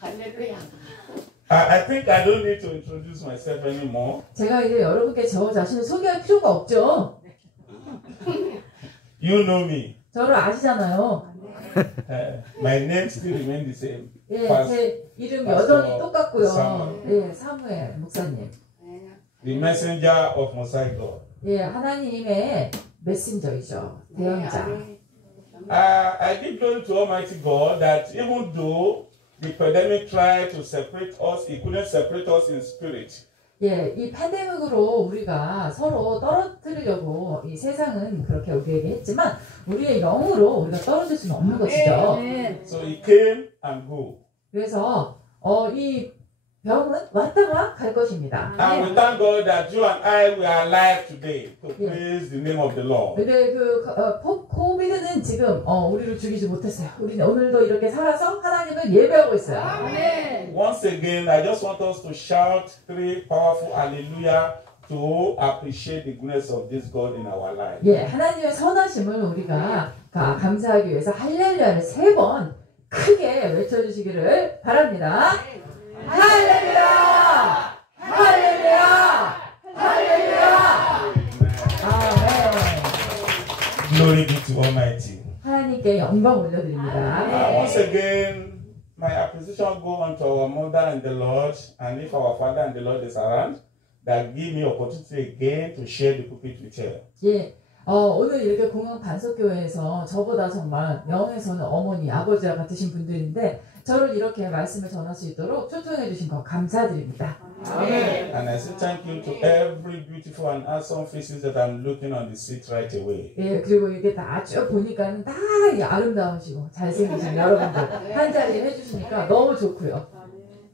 할렐루야. I think I don't need to introduce myself anymore. 제가 이제 여러분께 저 자신을 소개할 필요가 없죠. You know me. 저를 아시잖아요. My name still remains the same. 예, 제 이름 여전히 똑같고요. 예, 사무엘 목사님. The messenger of Mosaic God. 예, 하나님의 메신저이죠. 대언자. I give glory to Almighty God that even though the pandemic tried to separate us, He couldn't separate us in spirit. 예, 이 팬데믹으로 우리가 서로 떨어뜨리려고 이 세상은 그렇게 우리에게 했지만 우리의 영으로 우리가 떨어질 수는 없는 것이죠. So He came and go. 그래서 이 병은 왔다가 갈 것입니다. And we thank God that you and I we are alive today to praise the name of the Lord. 근데 코비드는 지금 우리를 죽이지 못했어요. 우리는 오늘도 이렇게 살아서 하나님을 예배하고 있어요. 아멘. Once again, I just want us to shout three powerful hallelujah to appreciate the goodness of this God in our life. 예, 하나님의 선하심을 우리가 감사하기 위해서 할렐루야를 3번 크게 외쳐주시기를 바랍니다. 할렐루야! 할렐루야! 할렐루야! 아멘. Glory be to Almighty. 하나님께 영광 올려드립니다. Once again, my appreciation go unto our mother and the Lord, and if our father and the Lord is around, that give me opportunity again to share the pulpit with her. 예, 오늘 이렇게 공영 반석교회에서 저보다 정말 영에서는 어머니, 아버지와 같으신 분들인데 저를 이렇게 말씀을 전할 수 있도록 초청해 주신 거 감사드립니다. Amen. And I say thank you to every beautiful and handsome faces that I'm looking on the seat right away. 예, 그리고 이게 다 쭉 보니까는 다 아름다우시고 잘생기신 여러분들 한 자리에 해주시니까 너무 좋고요.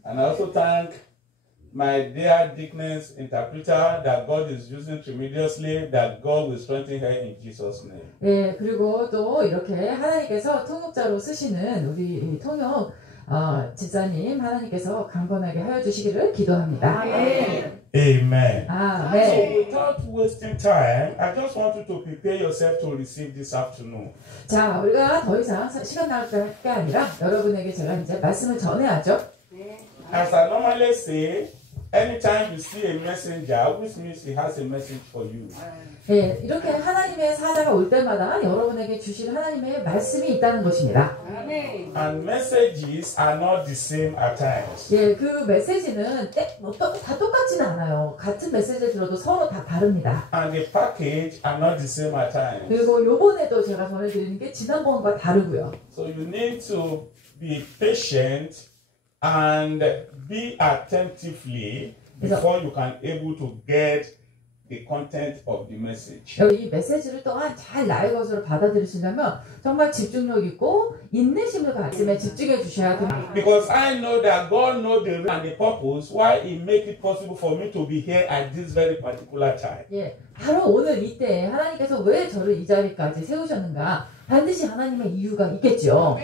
And I also thank my dear Dickness interpreter that God is using tremendously, that God will strengthen her in Jesus' name. 예, 그리고 또 이렇게 하나님께서 통역자로 쓰시는 우리 통역 집사님 하나님께서 강건하게 하여 주시기를 기도합니다. Amen. Amen. 아멘. So without wasting time, I just want you to prepare yourself to receive this afternoon. 자, 우리가 더 이상 시간 나갈 게 아니라 여러분에게 제가 이제 말씀을 전해야죠. As I normally say, anytime you see a messenger, which means he has a message for you. 예, 이렇게 하나님의 사자가 올 때마다 여러분에게 주실 하나님의 말씀이 있다는 것입니다. And messages are not the same at times. 예, 그 메시지는 다 똑같지는 않아요. 같은 메시지를 들어도 서로 다 다릅니다. And the package are not the same at times. 그리고 요번에도 제가 전해드리는 게 지난번과 다르고요. So you need to be patient and be attentively before you can able to get the content of the message. 이 메시지를 또한 잘 나의 것으로 받아들이시려면 정말 집중력 있고 인내심을 가지며 집중해 주셔야 됩니다. Because I know that God knows the reason and the purpose why He make it possible for me to be here at this very particular time. 예, 바로 오늘 이때 하나님께서 왜 저를 이 자리까지 세우셨는가? 반드시 하나님의 이유가 있겠죠.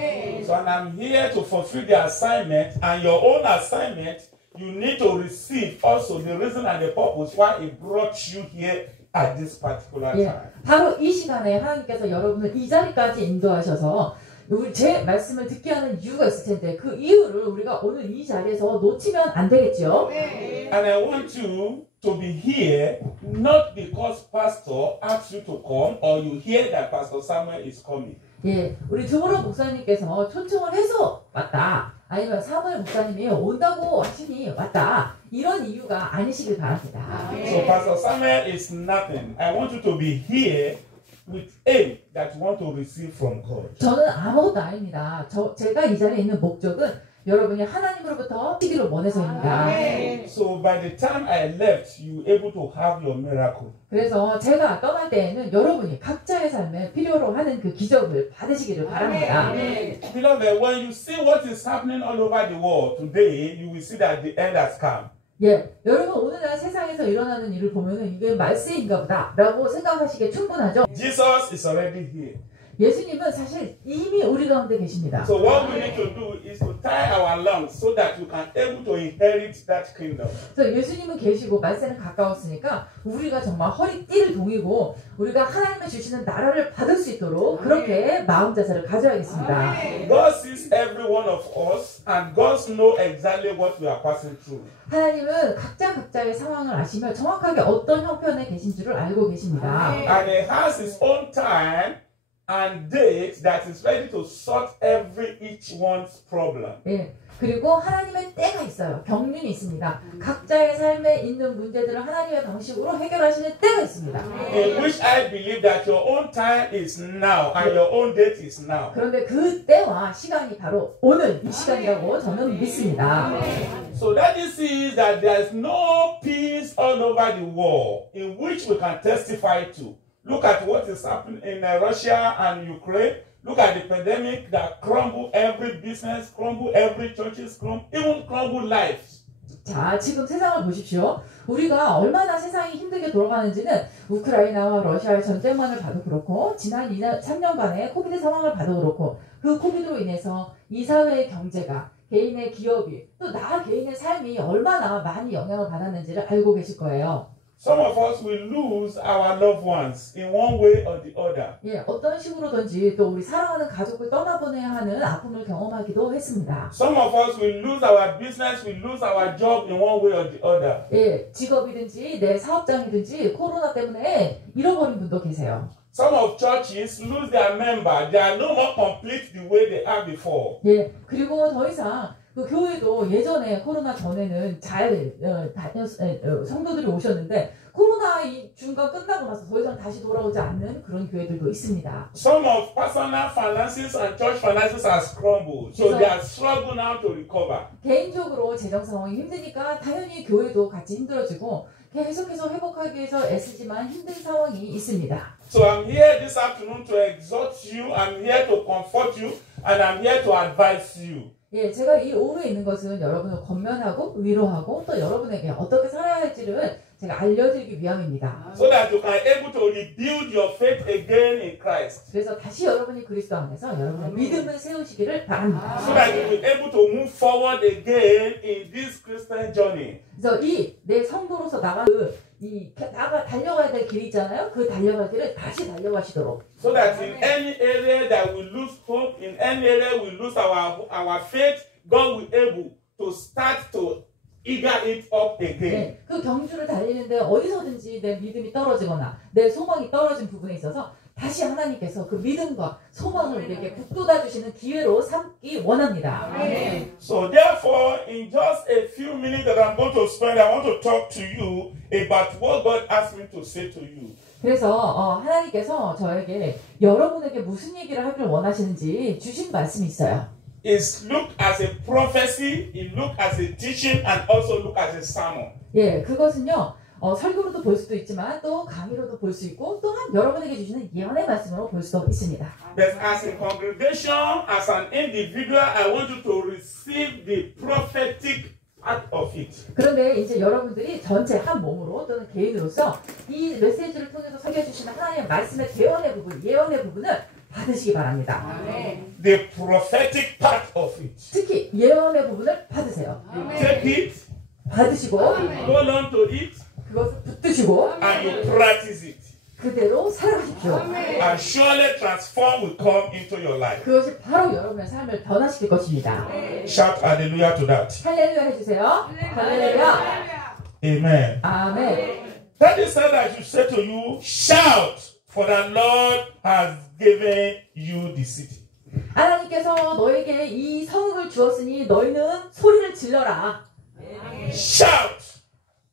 So I'm here to fulfill the assignment, and your own assignment, you need to receive also the reason and the purpose why He brought you here at this particular 예, time. 바로 이 시간에 하나님께서 여러분을 이 자리까지 인도하셔서 우리 제 말씀을 듣게 하는 이유가 있을 텐데 그 이유를 우리가 오늘 이 자리에서 놓치면 안 되겠죠. And I want you to be here not because pastor asks you to come or you hear that Pastor Samuel is coming. 예, 우리 두보로 목사님께서 초청을 해서 왔다. 아니면 사무엘 목사님이 온다고 하시니 왔다. 이런 이유가 아니시길 바랍니다. So Pastor Samuel is nothing. I want you to be here with aim that you want to receive from God. 저는 아무것도 아닙니다. 제가 이 자리에 있는 목적은 여러분이 하나님으로부터 시기를 원해서입니다. So by the time I left, you were able to have your miracle. 그래서 제가 떠날 때에는 여러분이 각자의 삶에 필요로 하는 그 기적을 받으시기를 바랍니다. Beloved, when you see what is happening all over the world today, you will see that the end has come. 예, 여러분 오늘날 세상에서 일어나는 일을 보면은 이게 말세인가 보다라고 생각하시기에 충분하죠. Jesus is already here. 예수님은 사실 이미 우리 가운데 계십니다. So what we need to do is to tie our along so that you can able to inherit that kingdom. 그래서 예수님은 계시고 말세는 가까웠으니까 우리가 정말 허리띠를 동이고 우리가 하나님의 주시는 나라를 받을 수 있도록 그렇게 마음 자세를 가져야겠습니다. God sees every one of us and God knows exactly what we are passing through. 하나님은 각자의 상황을 아시며 정확하게 어떤 형편에 계신 줄을 알고 계십니다. And He has His own time and date that is ready to sort each one's problem. 예. 그리고 하나님의 때가 있어요. 경륜이 있습니다. 각자의 삶에 있는 문제들을 하나님의 방식으로 해결하시는 때가 있습니다. In which I believe that your own time is now and your own date is now. 그런데 그 때와 시간이 바로 오늘 이 시간이라고 저는 믿습니다. So that is that there is no peace all over the world in which we can testify to. Look at what is happening in Russia and Ukraine. Look at the pandemic that crumble every business, crumble every churches, even crumble lives. 자, 지금 세상을 보십시오. 우리가 얼마나 세상이 힘들게 돌아가는지는 우크라이나와 러시아의 전쟁만을 봐도 그렇고 지난 3년간의 코비드 상황을 봐도 그렇고 그 코비드로 인해서 이 사회의 경제가 개인의 기업이 또 나 개인의 삶이 얼마나 많이 영향을 받았는지를 알고 계실 거예요. Some of us will lose our loved ones in one way or the other. 예, 어떤 식으로든지 또 우리 사랑하는 가족을 떠나보내야 하는 아픔을 경험하기도 했습니다. Some of us will lose our business, will lose our job in one way or the other. 예, 직업이든지 내 사업장이든지 코로나 때문에 잃어버린 분도 계세요. Some of churches lose their member. They are no more complete the way they are before. 예, 그리고 더 이상 그 교회도 예전에 코로나 전에는 잘 성도들이 오셨는데 코로나 이 중간 끝나고 나서 더 이상 다시 돌아오지 않는 그런 교회들도 있습니다. Some of personal finances and church finances has crumbled, so they are struggling now to recover. 개인적으로 재정 상황이 힘드니까 당연히 교회도 같이 힘들어지고 계속해서 회복하기 위해서 애쓰지만 힘든 상황이 있습니다. So I'm here this afternoon to exhort you, I'm here to comfort you, and I'm here to advise you. 예, 제가 이 오후에 있는 것은 여러분을 권면하고 위로하고 또 여러분에게 어떻게 살아야 할지를 제가 알려드리기 위함입니다. So that you can able to rebuild your faith again in Christ. 그래서 다시 여러분이 그리스도 안에서 여러분의 믿음을 세우시기를 바랍니다. So that you will be able to move forward again in this Christian journey. 그래서 이 내 성도로서 달려가야 될 길이 있잖아요. 그 달려갈 길을 다시 달려가시도록. So that in any area that we lose hope, in any area we lose our faith, God will able to start to eager it up again. 네, 그 경주를 달리는데 어디서든지 내 믿음이 떨어지거나 내 소망이 떨어진 부분에 있어서 다시 하나님께서 그 믿음과 소망을 우리에게 북돋아 주시는 기회로 삼기 원합니다. So therefore, in just a few minutes that I'm going to spend, I want to talk to you about what God asked me to say to you. 그래서 하나님께서 저에게 여러분에게 무슨 얘기를 하기를 원하시는지 주신 말씀이 있어요. It's look as a prophecy, it look as a teaching, and also look as a sermon. 예, 그것은요. 설교로도 볼 수도 있지만 또 강의로도 볼 수 있고 또한 여러분에게 주시는 예언의 말씀으로 볼 수도 있습니다. But as a congregation, as an individual, I want you to receive the prophetic part of it. 그런데 이제 여러분들이 전체 한 몸으로 또는 개인으로서 이 메시지를 통해서 설교해주시는 하나님의 말씀의 예언의 부분을 받으시기 바랍니다. The prophetic part of it. 특히 예언의 부분을 받으세요. Take it, 받으시고 hold on to it, 그것을 붙드시고 and you practice it. 그대로 살아가십시오. And surely transform will come into your life. 그것이 바로 여러분의 삶을 변화시킬 것입니다. Shout hallelujah to that. 할렐루야 해주세요. 할렐루야. Amen. 아멘. That is said I should say to you, shout, for the Lord has given you the city. 하나님께서 너에게 이 성읍을 주었으니 너희는 소리를 질러라. Shout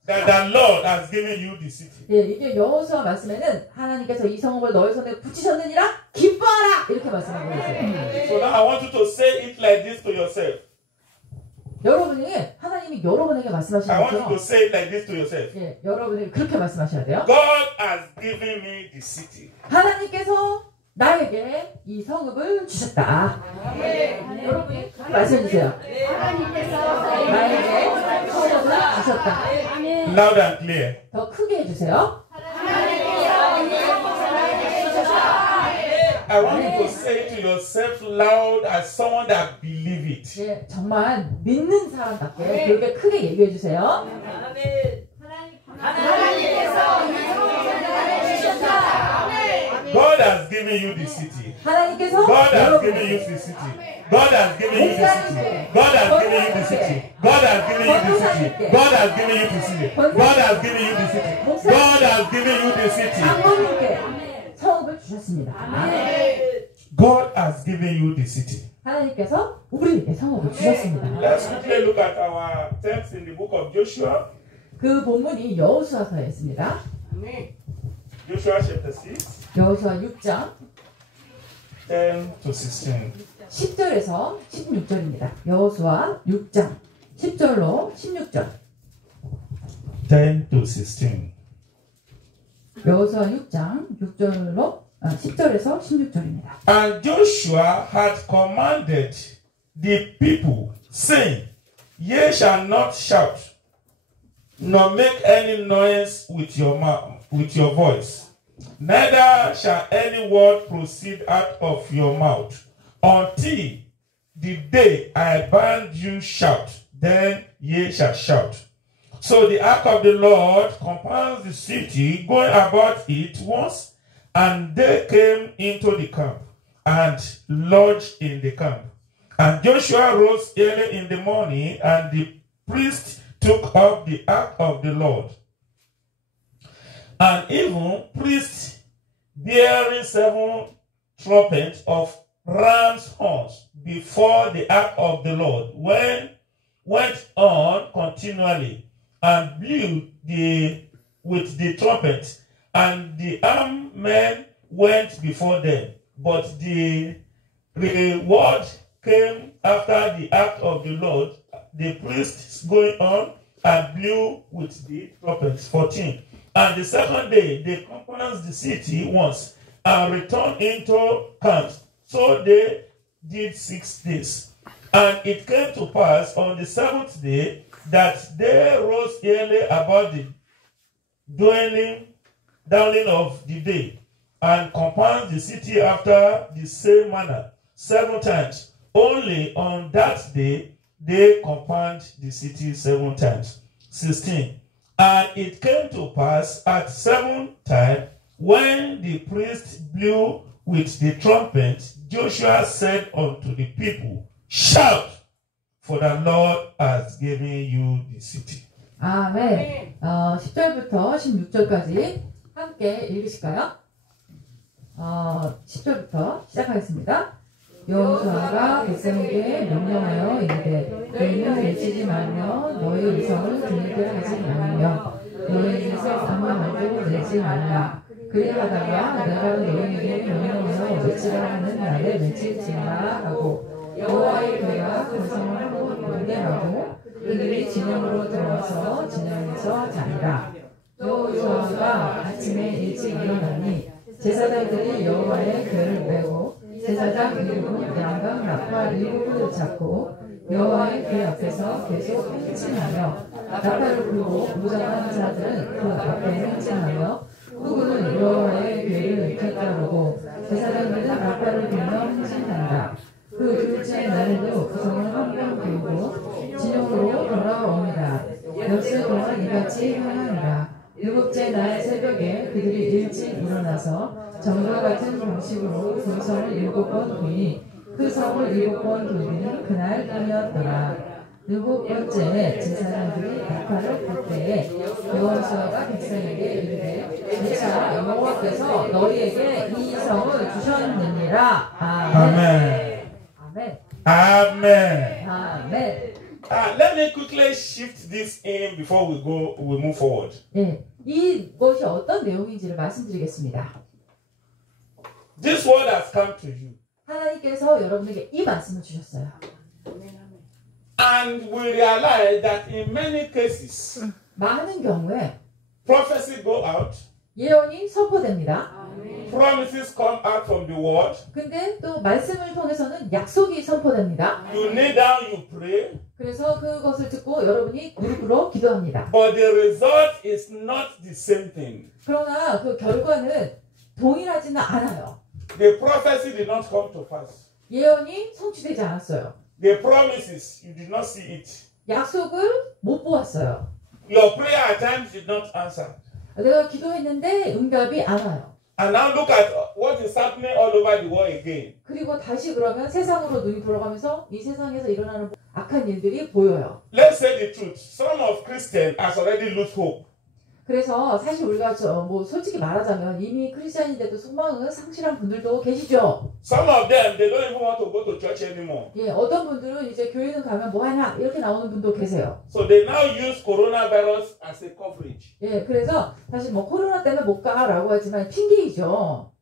that the Lord has given you the city. 예, 이게 여호수아 말씀에는 하나님께서 이 성읍을 너희 손에 붙이셨느니라 기뻐하라 이렇게 말씀하고 계세요. So now I want you to say it like this to yourself. 여러분이 하나님이 여러분에게 말씀하시는 I want you to 것처럼 say it like this to yourself. 예, 여러분이 그렇게 말씀하셔야 돼요. God has given me the city. 하나님께서 나에게 이 성읍을 주셨다. 여러분이 말씀해 주세요. 나에게 성읍을 주셨다. Loud and clear. 더 크게 해주세요. I want you to say it to yourself loud as someone that believe it. 예, 정말 믿는 사람답게 그렇게 크게 얘기해 주세요. 하나님께서 이 성전을 주셨다. God has given you the city. 하나님께서 God has given 여러분에게 you the city. God has given you the city. God has given you the city. God has given you the city. God has given you the city. God has given you the city. God has given you the city. 장로님께 성읍을 주셨습니다. God has given you the city. 하나님께서 우리에게 성읍을 주셨습니다. Let's quickly look at our text in the book of Joshua. 그 본문이 여호수아서에 있습니다. Joshua chapter 6, 여호수아 6장 10 to 16. 10절에서 16절입니다. 여호수아 6장 10절로 16절. 10 to 16. 여호수아 6장 10절에서 16절입니다. And Joshua had commanded the people, saying, Ye shall not shout, nor make any noise with your mouth, with your voice, neither shall any word proceed out of your mouth, until the day I bid you shout, then ye shall shout. So the ark of the Lord compassed the city, going about it once, and they came into the camp and lodged in the camp. And Joshua rose early in the morning, and the priest took up the ark of the Lord. And even priests bearing 7 trumpets of ram's horns before the ark of the Lord went on continually and blew with the trumpet, and the armed men went before them. But the reward came after the ark of the Lord, the priests going on and blew with the trumpets. 14. And the second day they compassed the city once and returned into camp. So they did 6 days. And it came to pass on the 7th day that they rose early about the dawning of the day, and compassed the city after the same manner 7 times. Only on that day they compassed the city 7 times. 16. And it came to pass at 7th time, when the priest blew with the trumpet, Joshua said unto the people, Shout, for the Lord has given you the city. 아멘. 10절부터 16절까지 함께 읽으실까요? 10절부터 시작하겠습니다. 여호수아가 백성에게 명령하여 이르되 너희는 외치지 말며 너희 의성을 들리게 하지 말며 너희 입에서 아무 말도 내지 말라. 그리하다가 내가 너희에게 명령하여 외치라 하는 날에 외치지 말라 하고 여호와의 괴가 그 성을 하고 경계하고 그들이 진영으로 들어와서 진영에서 자니라. 여호수아가 아침에 일찍 일어나니 제사장들이 여호와의 괴를 메고 제사장 7은 양각 나팔 7을 잡고 여호와의 괴 앞에서 계속 행진하며 나팔을 불고 무장한 자들은 그 앞에 행진하며 후군은 여호와의 괴를 곁따르고 제사장들은 나팔을 불며 행진한다. 그 둘째 날에도 그 성을 한번 비우고 진영으로 돌아옵니다. 엿새 동안 이같이 행하니라. 7째 날 새벽에 그들이 일찍 일어나서 전과 같은 방식으로 그 성을 7번 도니 그 성을 7번 돌리는 그날 뿐이었더라. 7번째 제사장들이 나팔을 불 때에 여호수아가 백성에게 이르되 자 여호와께서 너희에게 이 성을 주셨느니라. 아멘. 아멘. Amen. 아멘. Let me quickly shift this in before we move forward. 네, 이것이 어떤 내용인지를 말씀드리겠습니다. This word has come to you. 하나님께서 여러분에게 이 말씀을 주셨어요. And we realize that in many cases, 많은 경우에 prophecy go out, 예언이 선포됩니다. promises come out from the word. 근데 또 말씀을 통해서는 약속이 선포됩니다. You kneel down, you pray. 그래서 그것을 듣고 여러분이 무릎으로 기도합니다. But the result is not the same thing. 그러나 그 결과는 동일하지는 않아요. The prophecy did not come to pass. 예언이 성취되지 않았어요. The promises, you did not see it. 약속을 못 보았어요. Your prayer at times did not answer. 내가 기도했는데 응답이 안 와요. And now look at what is happening all over the world again. 그리고 다시 그러면 세상으로 눈이 돌아가면서 이 세상에서 일어나는 악한 일들이 보여요. Let's say the truth. Some of Christians has already lost hope. 그래서 사실 우리가 뭐 솔직히 말하자면 이미 크리스찬인데도 소망을 상실한 분들도 계시죠. Some of them, they don't even want to go to church anymore. 예, 어떤 분들은 이제 교회는 가면 뭐 하냐 이렇게 나오는 분도 계세요. So they now use coronavirus as a coverage. 예, 그래서 사실 뭐 코로나 때문에 못 가라고 하지만 핑계이죠.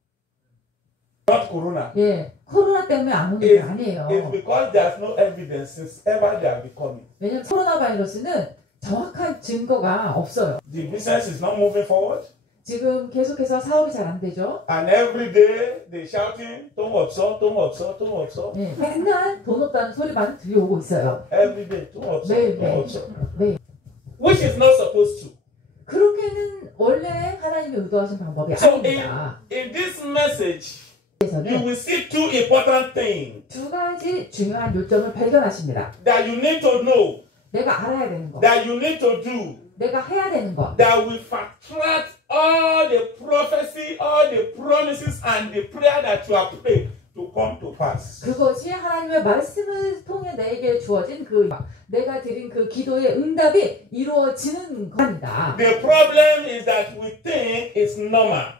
Not corona. 예, 코로나 때문에 안 오는 게 아니에요. It's because there's no evidence since ever they are becoming. 왜냐면 코로나 바이러스는 정확한 증거가 없어요. The business is not moving forward. 지금 계속해서 사업이 잘 안 되죠. And every day they're shouting, 돈 없어, 돈 없어, 돈 없어. 예, 맨날 돈 없다는 소리만 들려오고 있어요. Every day, 돈 없어, 매일 돈 매일. 없어. 매일. Which is not supposed to. 그렇게는 원래 하나님이 의도하신 방법이 So 아닙니다. in this message, you 그래서는 will see two important things 두 가지 중요한 요점을 발견하십니다. that you need to know, 내가 알아야 되는 것, that you need to do, 내가 해야 되는 것, that will fast-track all the prophecy, all the promises, and the prayer that you have prayed to come to pass. 그것이 하나님의 말씀을 통해 내게 주어진 내가 드린 그 기도의 응답이 이루어지는 겁니다. The problem is that we think it's normal.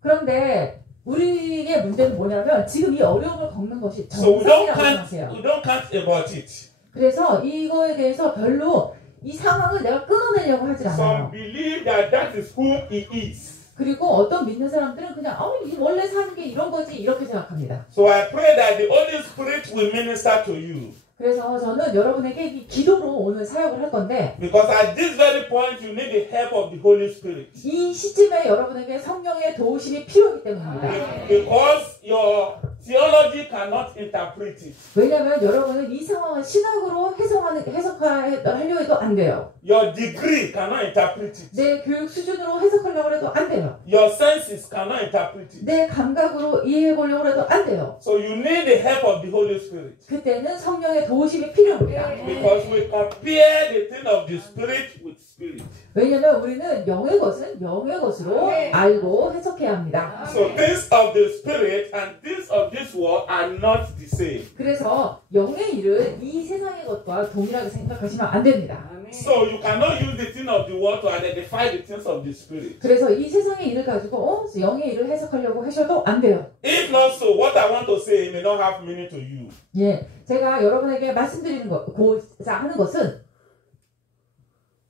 그런데 우리의 문제는 뭐냐면 지금 이 어려움을 겪는 것이 So we 정상이라고 생각해요. don't count about it. 그래서 이거에 대해서 별로 이 상황을 내가 끊어내려고 하질 Some 않아요. believe that that is who he is. 그리고 어떤 믿는 사람들은 그냥 이 원래 사는 게 이런 거지 이렇게 생각합니다. So I pray that the Holy Spirit will minister to you. 그래서 저는 여러분에게 이 기도로 오늘 사역을 할 건데 Because at this very point you need the help of the Holy Spirit. 이 시점에 여러분에게 성령의 도우심이 필요하기 때문입니다. Because your theology cannot interpret it. 왜냐하면 여러분은 이 상황을 신학으로 해석하려 해도 안 돼요. Your degree cannot interpret it. 내 교육 수준으로 해석하려고 해도 안 돼요. Your senses cannot interpret it. 내 감각으로 이해해 보려고 해도 안 돼요. So you need the help of the Holy Spirit. 그때는 성령의 도우심이 필요합니다. Because we compare the thing of the Spirit with Spirit. 왜냐하면 우리는 영의 것은 영의 것으로 알고 해석해야 합니다. So things of the Spirit and things of this world are not the same. 그래서 영의 일은 이 세상의 것과 동일하게 생각하시면 안 됩니다. So you cannot use the thing of the world to identify the things of the Spirit. 그래서 이 세상의 일을 가지고 영의 일을 해석하려고 하셔도 안 돼요. If not so, what I want to say may not have meaning to you. 예, 제가 여러분에게 말씀드리는 고자 하는 것은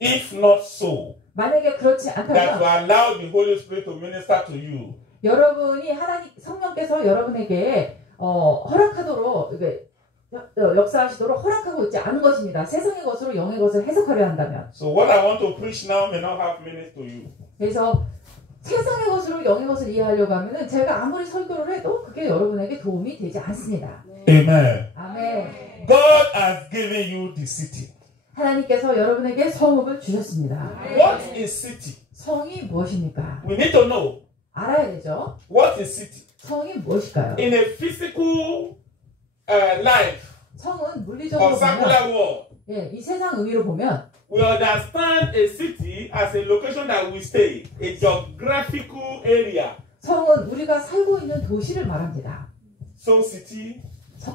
If not so, 만약에 그렇지 that you 않다면 allow the Holy Spirit to minister to you, 여러분이 하나님 성령께서 여러분에게 허락하도록 역사하시도록 허락하고 있지 않은 것입니다. 세상의 것으로 영의 것을 해석하려 한다면. so what I want to preach now may not have meaning to you. 그래서 세상의 것으로 영의 것을 이해하려고 하면은 제가 아무리 설교를 해도 그게 여러분에게 도움이 되지 않습니다. Amen. 아멘. God has given you the city. 하나님께서 여러분에게 성읍을 주셨습니다. What is city? 성이 무엇입니까? We need to know. 알아야 되죠. What is city? 성이 무엇일까요? In a physical life 성은 or 물리적으로 보면 secular world, 예, 이 세상 의미로 보면 we understand a city as a location that we stay, a geographical area. 성은 우리가 살고 있는 도시를 말합니다. Seoul City,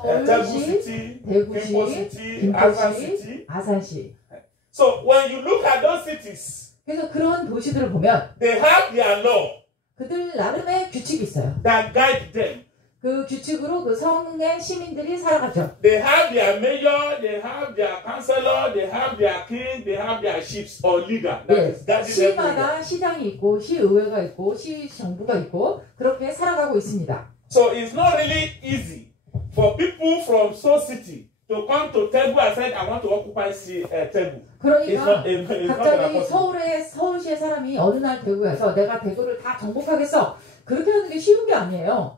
Daegu 서울시, City, 대구시, Gimpo City, Asan 김포시, City. 아산시. So when you look at those cities, 그래서 그런 도시들을 보면 they have their law 그들 나름의 규칙이 있어요. that guide them. 그 규칙으로 그 성의 시민들이 살아가죠. They have their mayor, they have their councillor, they have their king, they have their chiefs or leader. That 예, is guiding everyone. 시마다 시장이 있고 시의회가 있고 시정부가 있고 그렇게 살아가고 있습니다. So it's not really easy for people from Seoul City to come to Daegu and say, I want to occupy Daegu. 그러니까 it's not 갑자기 possible. 서울시의 사람이 어느 날 대구에서 내가 대구를 다 정복하겠어. 그렇게 하는 게 쉬운 게 아니에요.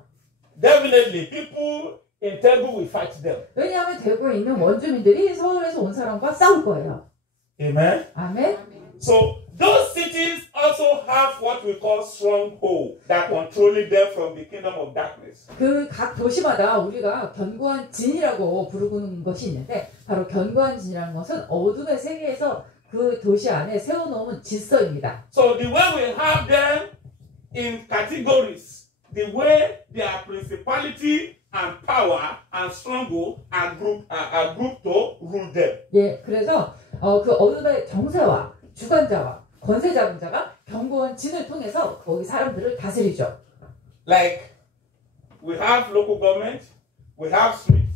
Definitely, people in Daegu will fight them. 왜냐하면 대구에 있는 원주민들이 서울에서 온 사람과 싸울 거예요. Amen. 아멘. So Those cities also have what we call stronghold that controlling them from the kingdom of darkness. 그 각 도시마다 우리가 견고한 진이라고 부르는 것이 있는데 바로 견고한 진이라는 것은 어둠의 세계에서 그 도시 안에 세워놓은 질서입니다. So the way we have them in categories, the way their principality and power and stronghold are grouped to rule them. 예, 그래서 그 어둠의 정세와 주관자와 권세 잡은 자가 견고한 진을 통해서 거기 사람들을 다스리죠. Like we have local government, we have street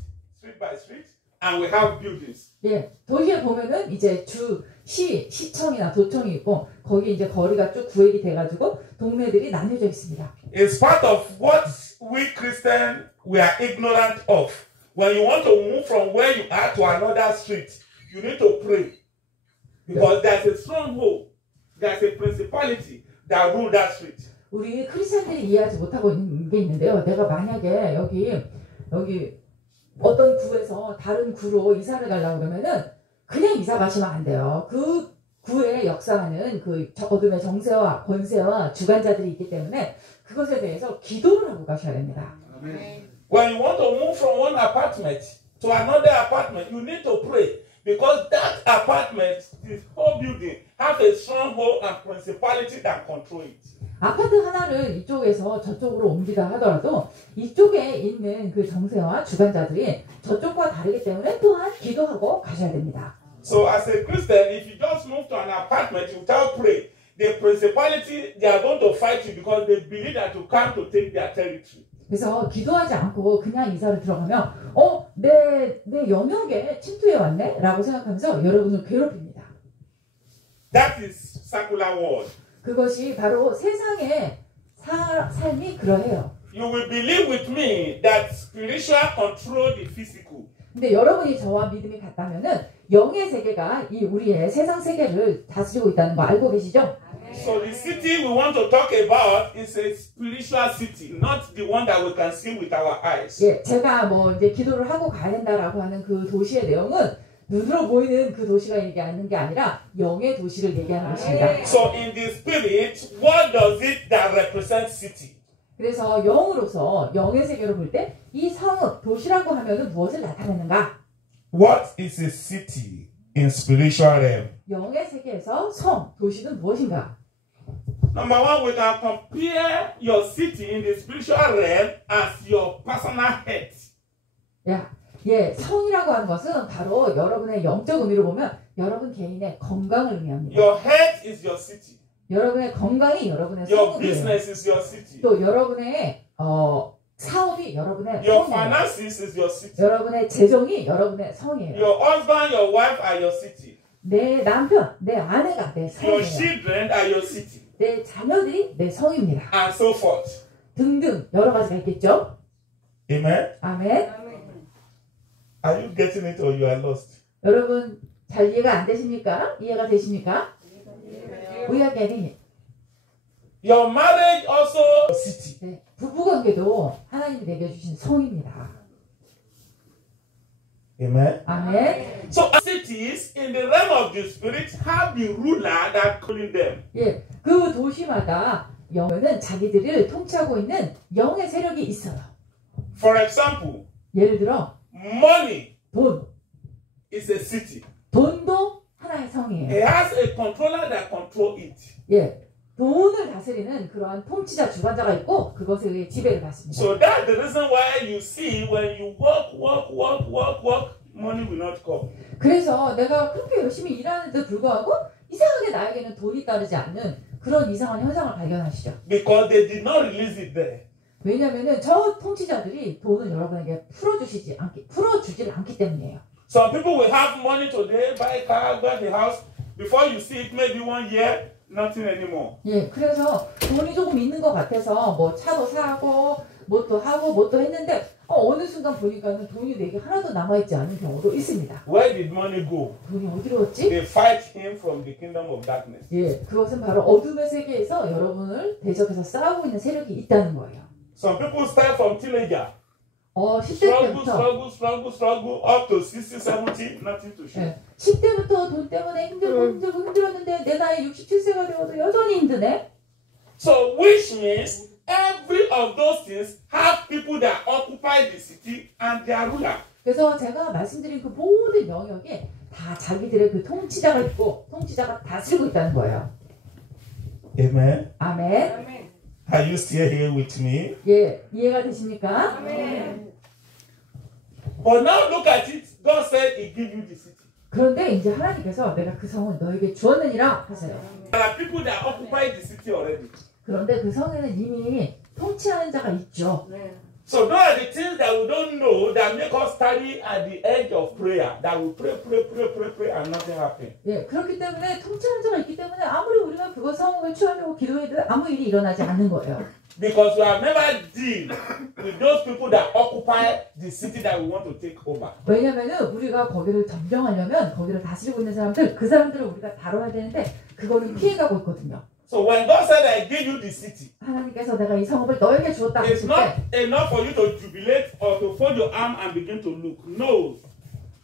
by street, and we have buildings. 예, 도시에 보면은 이제 시청이나 도청이 있고 거기 이제 거리가 쭉 구획이 돼가지고 동네들이 나뉘어져 있습니다. It's part of what we Christians we are ignorant of. When you want to move from where you are to another street, you need to pray because there's a stronghold, there's a principality that rule that street. 우리 크리스천들이 이해하지 못하고 있는 게 있는데요. 내가 만약에 여기 어떤 구에서 다른 구로 이사를 가려고 그러면은 그냥 이사 가시면 안 돼요. 그 구에 역사하는 그 어둠의 정세와 권세와 주관자들이 있기 때문에 그것에 대해서 기도를 하고 가셔야 됩니다. When you want to move from one apartment to another apartment, you need to pray because that apartment, this whole building, have a stronghold and principality that control it. 아파트 하나를 이쪽에서 저쪽으로 옮기다 하더라도 이쪽에 있는 그 정세와 주관자들이 저쪽과 다르기 때문에 또한 기도하고 가셔야 됩니다. So as a Christian, if you just move to an apartment without prayer, the principality, they are going to fight you because they believe that you come to take their territory. 그래서 기도하지 않고 그냥 이사를 들어가면 내 영역에 침투해 왔네? 라고 생각하면서 여러분을 괴롭힙니다. That is secular world. 그것이 바로 세상의 삶이 그러해요. You will believe with me that spiritual control the physical. 근데 여러분이 저와 믿음이 같다면은 영의 세계가 이 우리의 세상 세계를 다스리고 있다는 거 알고 계시죠? So the city we want to talk about is a spiritual city, not the one that we can see with our eyes. 예, 제가 뭐 이제 기도를 하고 가야 된다라고 하는 그 도시의 내용은 눈으로 보이는 그 도시가 얘기하는 게 아니라 영의 도시를 얘기하는 것입니다. So in the spirit, what does it that represents city? 그래서 영으로서 영의 세계로 볼 때 이 성읍, 도시라고 하면은 무엇을 나타내는가? What is a city in spiritual realm? 영의 세계에서 성, 도시는 무엇인가? Number one, we can compare your city in the spiritual realm as your personal health. 예, 성이라고 하는 것은 바로 여러분의 영적 의미로 보면 여러분 개인의 건강을 의미합니다. Your health is your city. 여러분의 건강이 여러분의 Your 성읍이에요. business is your city. 또 여러분의 사업이 여러분의 Your 성이에요. finances is your city. 여러분의 재정이 여러분의 성이에요. Your husband, your wife are your city. 내 남편, 내 아내가 내 Your 성이에요. children are your city. 내 자녀들이 내 성입니다. And so forth. 등등 여러 가지가 있겠죠? Amen? 아멘. Are you getting it or you are lost? 여러분 잘 이해가 안 되십니까? 이해가 되십니까? We are getting it. Your marriage also a city. 네, 부부관계도 하나님이 내게 주신 성입니다. Amen? 아멘. So cities in the realm of the spirit have the ruler that calling them. 예, 그 도시마다 영은 자기들을 통치하고 있는 영의 세력이 있어요. For example, 예를 들어 money 돈, is a city. 돈도 하나의 성이에요. It has a controller that control it. 예, 돈을 다스리는 그러한 통치자 주관자가 있고 그것에 의해 지배를 받습니다. So that's the reason why you see when you work, money will not come. 그래서 내가 그렇게 열심히 일하는데도 불구하고 이상하게 나에게는 돈이 따르지 않는 그런 이상한 현상을 발견하시죠. Because they did not release it there. 왜냐하면은 저 통치자들이 돈을 여러분에게 풀어주질 않기 때문이에요. Some people will have money today, buy a car, buy the house. Before you see it, maybe 1 year, nothing anymore. 예, 그래서 돈이 조금 있는 것 같아서 뭐 차도 사고 뭣도 하고 뭣도 했는데 어느 순간 보니까는 돈이 내게 하나도 남아있지 않은 경우도 있습니다. Where did money go? 돈이 어디로 갔지? They fight him from the kingdom of darkness. 예, 그것은 바로 어둠의 세계에서 여러분을 대적해서 싸우고 있는 세력이 있다는 거예요. Some people start from teenager. 10대 때부터 struggle up to 60, 70, nothing to show. 10대부터 돈 때문에 힘들었는데 내 나이 67세가 되어도 여전히 힘드네. So which means every of those things have people that occupy the city and their ruler. 그래서 제가 말씀드린 그 모든 영역에 다 자기들의 그 통치자가 있고 통치자가 다스리고 있다는 거예요. Amen. 아멘. Are you still here with me? 예, 이해가 되십니까? 아멘. But now look at it. God said He give you the city. 그런데 이제 하나님께서 내가 그 성을 너에게 주었느니라 하세요. There are people that occupy the city already. 그런데 그 성에는 이미 통치하는 자가 있죠. So those are the things that we don't know that make us study at the edge of prayer. That we pray and nothing happens. 예, 그렇기 때문에 통치하는 자가 있기 때문에 아무리 우리가 그거 성을 취하려고 기도해도 아무 일이 일어나지 않는 거예요. Because we have never deal with those people that occupy the city that we want to take over. 왜냐면은 우리가 거기를 점령하려면 거기를 다스리고 있는 사람들, 그 사람들을 우리가 다뤄야 되는데 그거는 피해가고 있거든요. So when God said I give you the city, 하나님께서 내가 이 성읍을 너에게 주었다 it's 했을 not 때 enough for you to jubilate or to fold your arm and begin to look. No,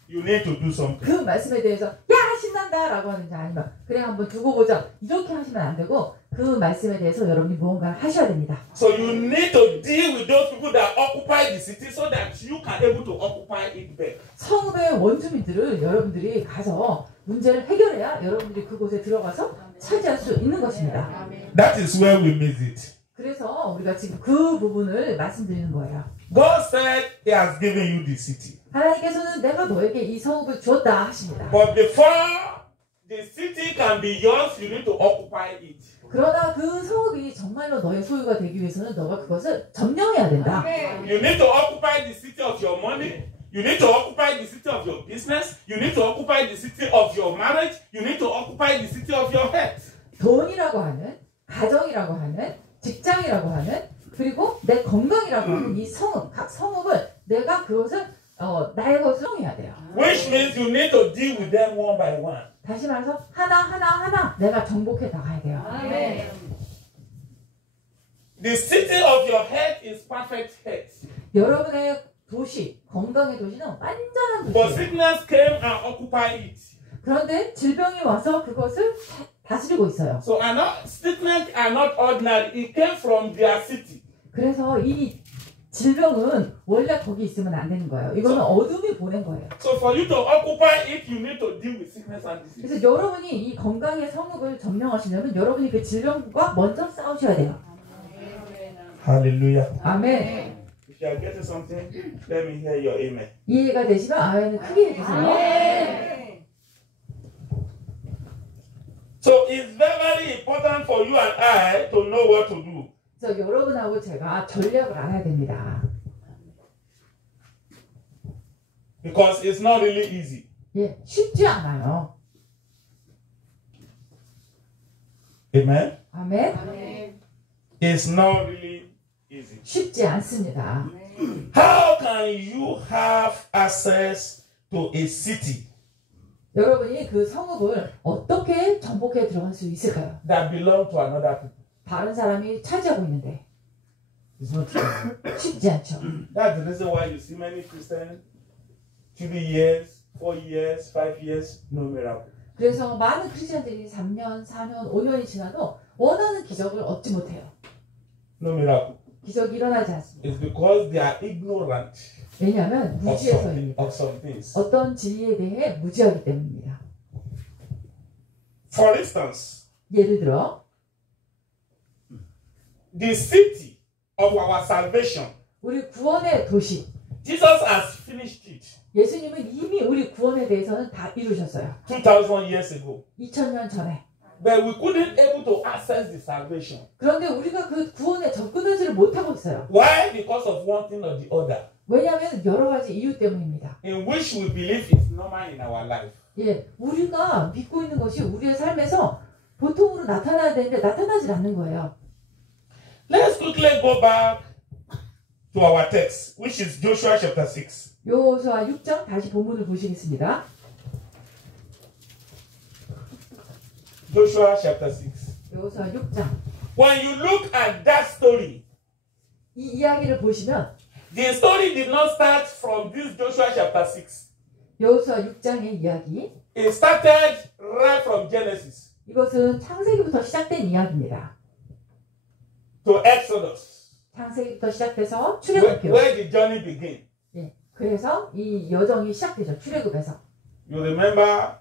you need to do something. 그 말씀에 대해서 야 신난다 라고 하는지 아니면 그래 한번 두고 보자 이렇게 하시면 안 되고 그 말씀에 대해서 여러분이 무언가 하셔야 됩니다. So you need to deal with those people that occupy the city so that you can able to occupy it back. 성읍의 원주민들을 여러분들이 가서 문제를 해결해야 여러분들이 그곳에 들어가서 차지할 수 있는 것입니다. That is where we miss it. 그래서 우리가 지금 그 부분을 말씀드리는 거예요. God said He has given you the city. 하나님께서는 내가 너에게 이 성읍을 주었다 하십니다. But before the city can be yours, you need to occupy it. 그러나 그 성읍이 정말로 너의 소유가 되기 위해서는 너가 그것을 점령해야 된다. You need to occupy the city of your money. You need to occupy the city of your business. You need to occupy the city of your marriage. You need to occupy the city of your health. 돈이라고 하는, 가정이라고 하는, 직장이라고 하는, 그리고 내 건강이라고 하는 이 성읍, 각 성읍을 내가 그것을 나의 것으로 해야 돼요. Which means you need to deal with them one by one. 다시 말해서 하나 내가 정복해 나가야 돼요. 아멘. The city of your health is perfect health. 여러분의 도시, 건강의 도시는 완전한 But 도시예요. sickness came and occupied it. 그런데 질병이 와서 그것을 다스리고 있어요. So sickness are not ordinary. It came from their city. 그래서 이 질병은 원래 거기 있으면 안 되는 거예요. 이거는 어둠이 보낸 거예요. So for you to occupy it, you need to deal with sickness and disease. 그래서 여러분이 이 건강의 성읍을 점령하시려면 여러분이 그 질병과 먼저 싸우셔야 돼요. Hallelujah. 아멘. If you are getting something, let me hear your amen. 이해가 되시면 아멘을 크게 해주세요. So it's very, very important for you and I to know what to do. 그래서 여러분하고 제가 전략을 알아야 됩니다. Because it's not really easy. 예, 쉽지 않아요. Amen? 아멘. It's not really easy. 쉽지 않습니다. How can you have access to a city 여러분이 그 성읍을 어떻게 정복해 들어갈 수 있을까요? that belongs to another people? 다른 사람이 차지하고 있는데 It's not easy. 쉽지 않죠. That's the reason why you see many Christians 3 years, 4 years, 5 years, no miracle. 그래서 많은 크리스천들이 3년, 4년, 5년이 지나도 원하는 기적을 얻지 못해요. No miracle. 기적이 일어나지 않습니다. It's because they are ignorant 왜냐하면 무지해서입니다. of some things. 어떤 진리에 대해 무지하기 때문입니다. For instance, 예를 들어 the city of our salvation, 우리 구원의 도시 Jesus has finished it 예수님은 이미 우리 구원에 대해서는 다 이루셨어요. 2,000 years ago. 2000년 전에. But we couldn't able to access the salvation. 그런데 우리가 그 구원에 접근하지를 못하고 있어요. Why? Because of one thing or the other, 왜냐하면 여러 가지 이유 때문입니다. in which we believe is normal in our life. 예, 우리가 믿고 있는 것이 우리의 삶에서 보통으로 나타나야 되는데 나타나질 않는 거예요. Let's quickly go back to our text, which is Joshua chapter 6. 여호수아 6장 다시 본문을 보시겠습니다. Joshua chapter 6. 여호수아 6장. When you look at that story, 이 이야기를 보시면 The story did not start from this Joshua chapter 6. 여호수아 6장의 이야기. It started right from Genesis 이것은 창세기부터 시작된 이야기입니다. to Exodus, 창세기부터 시작돼서 where 출애굽기로. the journey began. 예. 그래서 이 여정이 시작되죠. 출애굽에서. You remember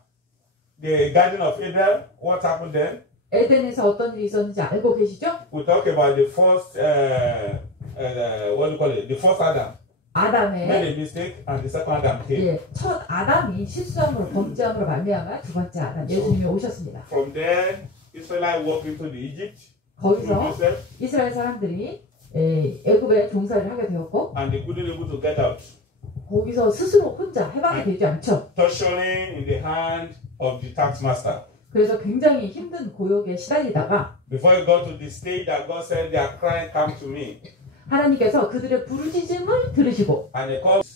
the Garden of Eden? What happened then? 에덴에서 어떤 일이 있었는지 알고 계시죠? We talk about the first, what do you call it? The first Adam made 아담의 a mistake, and the second Adam came. 예, 첫 아담이 실수함으로 범죄함으로 말미암아 두 번째 아담 예수님이 오셨습니다. From there, Israelites walked into the Egypt through 거기서 Joseph, 이스라엘 사람들이 애굽에 종살이를 하게 되었고 and they couldn't able to get out. 거기서 스스로 혼자 해방이 되지 않죠. Torturing in the hand of the taskmaster. 그래서 굉장히 힘든 고역에 시달리다가 Before it got to the stage that God said, they are crying, come to me. 하나님께서 그들의 부르짖음을 들으시고 And they called,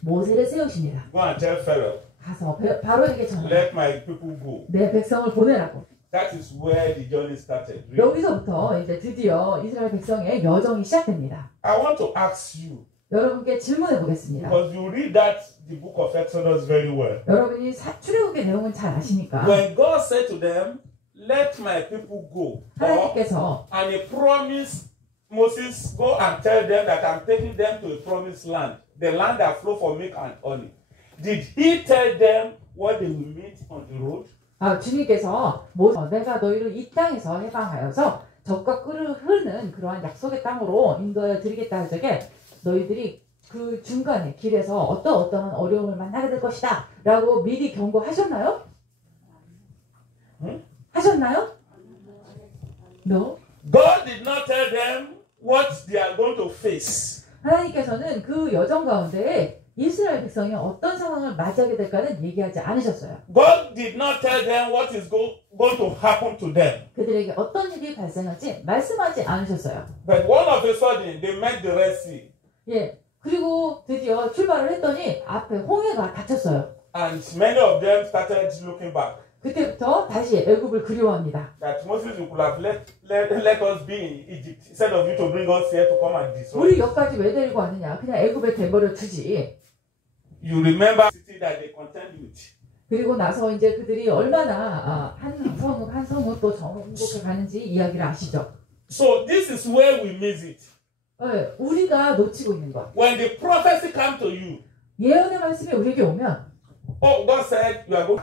모세를 세우십니다. go and tell Pharaoh, 가서 바로에게 전하라. let my people go. 내 백성을 보내라고. That is where the journey started. Really. 여기서부터 이제 드디어 이스라엘 백성의 여정이 시작됩니다. I want to ask you, 여러분께 질문해 보겠습니다. because you read the book of Exodus very well. 여러분이 출애굽의 내용은 잘 아시니까 When God said to them, let my people go, 하나님께서 and he promised Moses, go and tell them that I'm taking them to a promised land, the land that flows for milk and honey. Did he tell them what they will meet on the road? 주님께서 내가 너희를 이 땅에서 해방하여서 적과 꿀을 흐르는 그러한 약속의 땅으로 인도하여 드리겠다 할 적에 너희들이 그 중간에 길에서 어떠한 어려움을 만나게 될 것이다 라고 미리 경고하셨나요? 하셨나요? No. God did not tell them what they are going to face. 하나님께서는 그 여정 가운데 이스라엘 백성이 어떤 상황을 맞이하게 될까는 얘기하지 않으셨어요. God did not tell them what is going to happen to them. 그들에게 어떤 일이 발생할지 말씀하지 않으셨어요. But one of a sudden, they met the Red Sea. 예. 그리고 드디어 출발을 했더니 앞에 홍해가 닫혔어요. And many of them started looking back. 그때부터 다시 애굽을 그리워합니다. That Moses could have let us be in Egypt instead of you to bring us here to come and destroy. 우리 여기까지 왜 데리고 왔느냐? 그냥 애굽에 내버려 두지. You remember the city that they contend with. 그리고 나서 이제 그들이 얼마나 한 성읍 또 전국에 가는지 이야기를 아시죠? So this is where we miss it. 네, 우리가 놓치고 있는 것. When the prophecy comes to you, 예언의 말씀이 우리에게 오면 oh, God said you are going.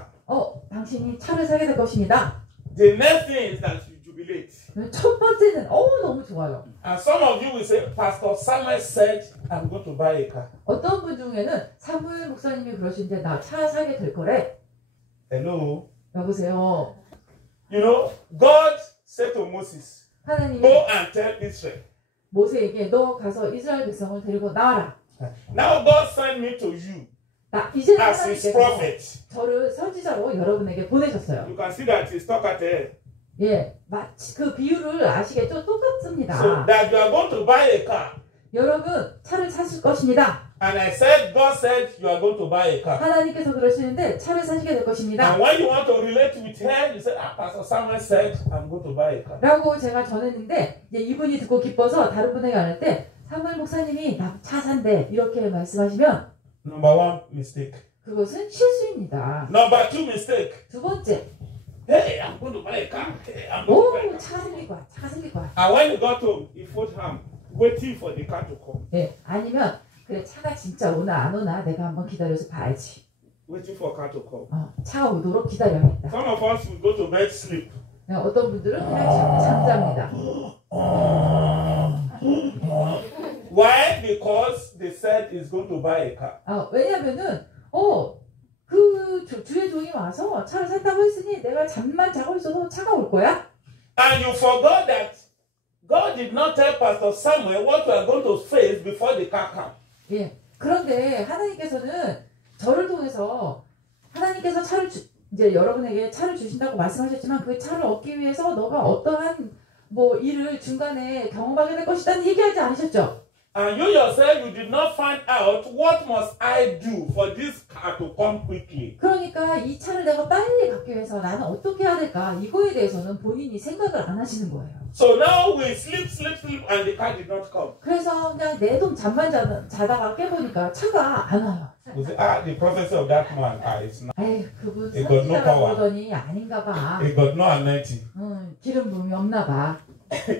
당신이 차를 사게 될 것입니다. The next thing is that you jubilate. 첫 번째는 너무 좋아요. And some of you will say, Pastor Samuel said, I'm going to buy a car. 어떤 분 중에는 사무엘 목사님이 그러시는데 나 차 사게 될 거래. Hello. 여보세요. You know, God said to Moses, 하나님이 go and tell Israel. 모세에게 너 가서 이스라엘 백성을 데리고 나와라. Now God sent me to you 이제 as his 하나님께서 prophet. 저를 선지자로 여러분에게 보내셨어요. You can see that he's stuck at there. 예, 마치 그 비유를 아시겠죠? 똑같습니다. So that you are going to buy a car. 여러분 차를 사실 것입니다. And I said, God said you are going to buy a car. 하나님께서 그러시는데 차를 사시게 될 것입니다. And when you want to relate with her, you said, Pastor Samuel said, I'm going to buy a car. 라고 제가 전했는데 이제 이분이 듣고 기뻐서 다른 분에게 안 할 때 사무엘 목사님이 나 차 산대 이렇게 말씀하시면 Number one mistake. 그것은 실수입니다. Number two mistake. 두 번째, Hey, I'm going to buy a car. Hey, I'm going to buy a car. 차가 생길 거야. 차가 생길 거야. And when he got home, he found him waiting for the car to come. 예, 아니면 그래 차가 진짜 오나 안 오나 내가 한번 기다려서 봐야지. Waiting for car to come. 차가 오도록 기다려야겠다. Some of us will go to bed sleep. 어떤 분들은 그냥 잠잡니다. Why? Because they said he's going to buy a car. 왜냐면은 그 주의 종이 와서 차를 샀다고 했으니 내가 잠만 자고 있어서 차가 올 거야? And you forgot that God did not tell Pastor Samuel what we are going to face before the car comes. 예. 그런데 하나님께서는 저를 통해서 하나님께서 이제 여러분에게 차를 주신다고 말씀하셨지만 그 차를 얻기 위해서 너가 어떠한 일을 중간에 경험하게 될 것이다는 얘기하지 않으셨죠? And you yourself, you did not find out what must I do for this car to come quickly. 그러니까 이 차를 내가 빨리 갖기 위해서 나는 어떻게 해야 될까? 이거에 대해서는 본인이 생각을 안 하시는 거예요. So now we sleep, and the car did not come. 그래서 그냥 내동 잠만 자다가 깨보니까 차가 안 와요. We say, the prophecy of that man is not. 에이, 그분 It got no 선지자라고 power. 그러더니 아닌가 봐. He got no anointing. 기름 부음이 없나 봐.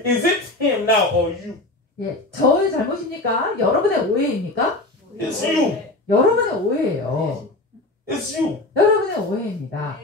Is it him now or you? 예, 저의 잘못입니까? 여러분의 오해입니까? It's you. 여러분의 오해예요. It's you. 여러분의 오해입니다.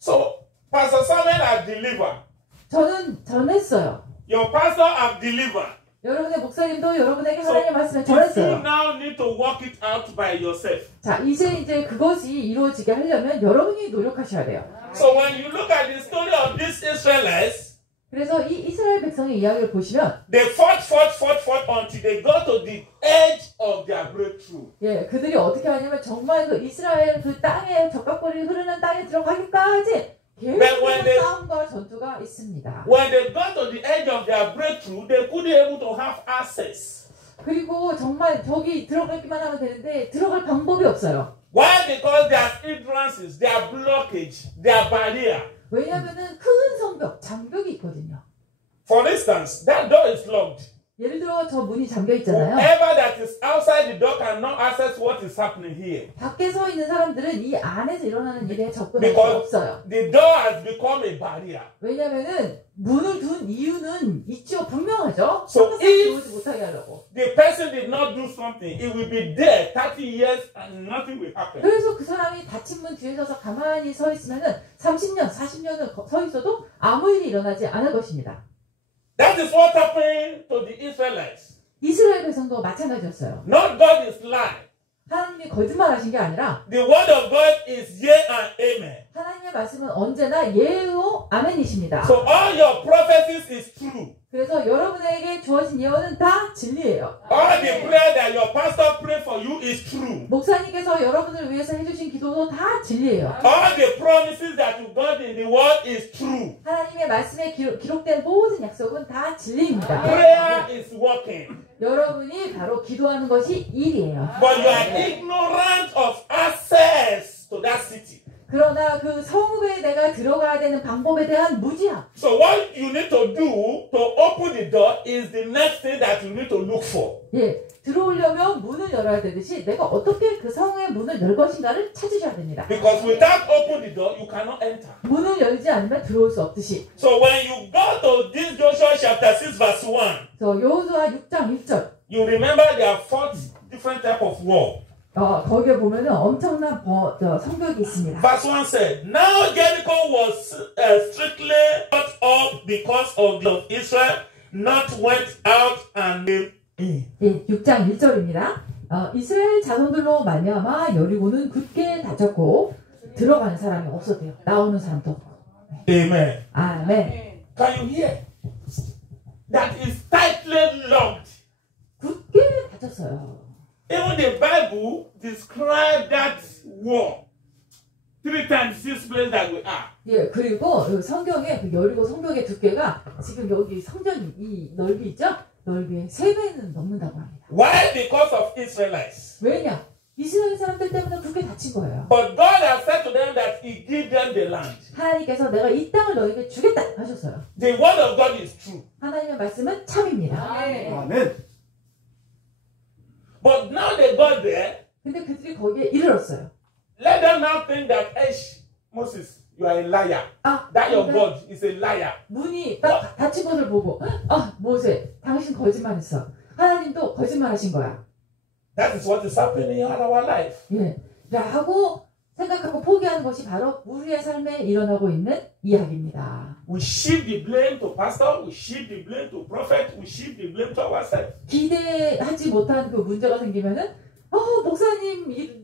So, Pastor Samuel have delivered. 저는 전했어요. Your pastor have delivered. 여러분의 목사님도 여러분에게 So, 하나님의 말씀을 you 전했어요. now need to work it out by yourself. 자, 이제 그것이 이루어지게 하려면 여러분이 노력하셔야 돼요. So when you look at the story of these Israelites, 그래서 이 이스라엘 백성의 이야기를 보시면 they fought until they got to the edge of their breakthrough. 예, 그들이 어떻게 하냐면 정말 그 이스라엘 그 땅에 적각골이 흐르는 땅에 들어가기까지 계속해서 싸움과 전투가 있습니다. When they got to the edge of their breakthrough, they couldn't able to have access. 그리고 정말 저기 들어가기만 하면 되는데 들어갈 방법이 없어요. Why? Because their hindrances, their blockage, their barrier. 왜냐하면은 큰 성벽, 장벽이 있거든요. For instance, that door is locked. 예를 들어 저 문이 잠겨 있잖아요. Whoever that is outside the door cannot access what is happening here. 밖에 서 있는 사람들은 이 안에서 일어나는 일에 접근할 수 Because 없어요. the door has become a barrier. 왜냐면은 문을 둔 이유는 있죠. 분명하죠. So 밖에서 if 들어오지 못하게 하려고. the person did not do something, it will be there 30 years and nothing will happen. 그래서 그 사람이 닫힌 문 뒤에 서서 가만히 서 있으면은 30년, 40년을 서 있어도 아무 일이 일어나지 않을 것입니다. That is what happened to the Israelites. 이스라엘 백성도 마찬가지였어요. Not God is lying. 하나님이 거짓말하신 게 아니라 The word of God is yea and amen. 하나님의 말씀은 언제나 예요 아멘이십니다. So all your prophecies is true. 그래서 여러분에게 주어진 예언은 다 진리예요. All the prayer that your pastor pray for you is true. 목사님께서 여러분을 위해서 해주신 기도도 다 진리예요. All the promises that you got in the word is true. 하나님의 말씀에 기록된 모든 약속은 다 진리입니다. Prayer is working. 여러분이 바로 기도하는 것이 일이에요. But you are ignorant of access to that city. 그러나 그 성읍에 내가 들어가야 되는 방법에 대한 무지함. So what you need to do to open the door is the next thing that you need to look for. 예, 들어오려면 문을 열어야 되듯이 내가 어떻게 그 성의 문을 열 것인가를 찾으셔야 됩니다. Because without opening the door, you cannot enter. 문을 열지 않으면 들어올 수 없듯이. So when you go to this Joshua chapter 6 verse 1, 저 여호수아 6장 1절. you remember there are 4 different types of war. 거기에 보면은 엄청난 성벽이 있습니다. Verse 1 said, Now Jericho was strictly shut up because of the Israel not went out and 예, 6장 1절입니다. 이스라엘 자손들로 말미암아 여리고는 굳게 닫혔고 들어가는 사람이 없었대요. 나오는 사람도 없고. Amen. 아멘. Can you hear? That is tightly locked. 굳게 닫혔어요. Even the Bible described that war 3 times this place that we are. 예, 그리고 성경에 그 여리고 성벽의 두께가 지금 여기 성전 이 넓이 있죠? 넓이의 3배는 넘는다고 합니다. Why? Because of Israelites. 왜냐? 이스라엘 사람들 때문에 그렇게 닫힌 거예요. But God has said to them that He gave them the land. 하나님께서 내가 이 땅을 너에게 주겠다 하셨어요. The word of God is true. 하나님의 말씀은 참입니다. 아멘. But now they got there. 근데 그들이 거기에 이르렀어요. Let them now think that, Moses, you are a liar. That your God is a liar. 문이 딱 닫힌 것을 보고 모세, 당신 거짓말했어. 하나님도 거짓말하신 거야. That is what is happening in our life. 예, 라고 생각하고 포기하는 것이 바로 우리의 삶에 일어나고 있는 이야기입니다. We shift the blame to pastor, we shift the blame to prophet, we shift the blame to ourselves. 기대하지 못한 그 문제가 생기면은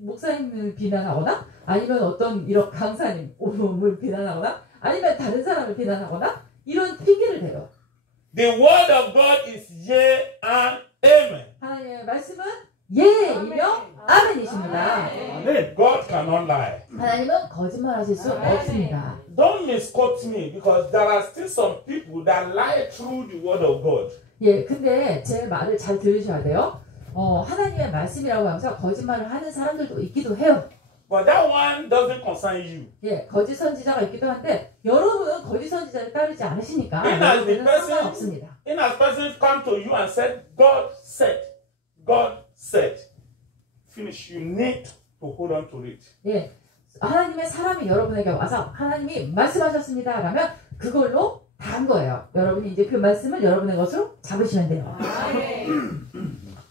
목사님을 비난하거나 아니면 어떤 이런 강사님을 비난하거나 아니면 다른 사람을 비난하거나 이런 핑계를 대요. The word of God is yea and amen. 하나님의 말씀은 예이며 아멘이십니다. Amen. God cannot lie. 하나님은 거짓말하실 수 없습니다. Don't misquote me because there are still some people that lie through the word of God. 예, 근데 제 말을 잘 들으셔야 돼요. 하나님의 말씀이라고 하면서 거짓말을 하는 사람들도 있기도 해요. But that one doesn't concern you. 예, 거짓 선지자가 있기도 한데 여러분은 거짓 선지자를 따르지 않으시니까 In as the 여러분은 상관없습니다. in as persons come to you and said, God said, finish. You need to hold on to it. 예, 하나님의 사람이 여러분에게 와서 하나님이 말씀하셨습니다. 라면 그걸로 다 한 거예요. 여러분이 이제 그 말씀을 여러분의 것으로 잡으시면 돼요.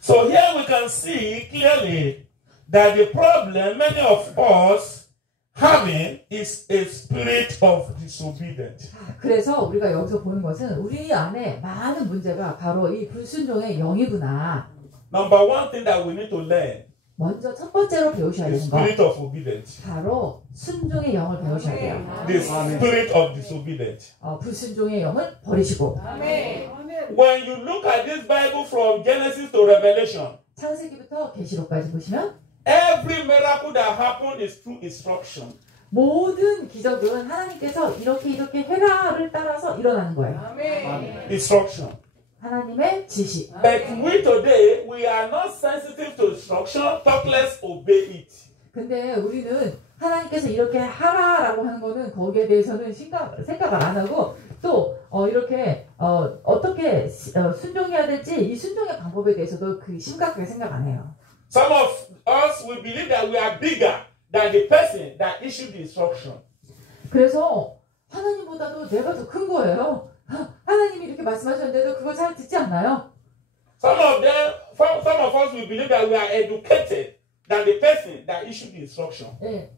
So here we can see clearly that the problem many of us having is a spirit of disobedience. 그래서 우리가 여기서 보는 것은 우리 안에 많은 문제가 바로 이 불순종의 영이구나. Number one thing that we need to learn 먼저 첫 번째로 배우셔야 is 되는 거. spirit of obedience. 바로 순종의 영을 배우셔야 돼요. The spirit of disobedience. 불순종의 영을 버리시고. When you look at this Bible from Genesis to Revelation, 창세기부터 계시록까지 보시면 every miracle that happened is through instruction. 모든 기적은 하나님께서 이렇게 해라를 따라서 일어나는 거예요. Instruction. 하나님의 지시. But we today, we are not sensitive to instruction, talk less obey it. 근데 우리는 하나님께서 이렇게 하라라고 하는 거는 거기에 대해서는 생각을 안 하고 또 이렇게 어떻게 순종해야 될지 이 순종의 방법에 대해서도 그 심각하게 생각 안 해요. Some of us, we believe that we are bigger than the person that issued the instruction. 그래서 하나님보다도 내가 더 큰 거예요. 하나님이 이렇게 말씀하셨는데도 그걸 잘 듣지 않나요? Some of us, we believe that we are educated than the person that issued the instruction. 예.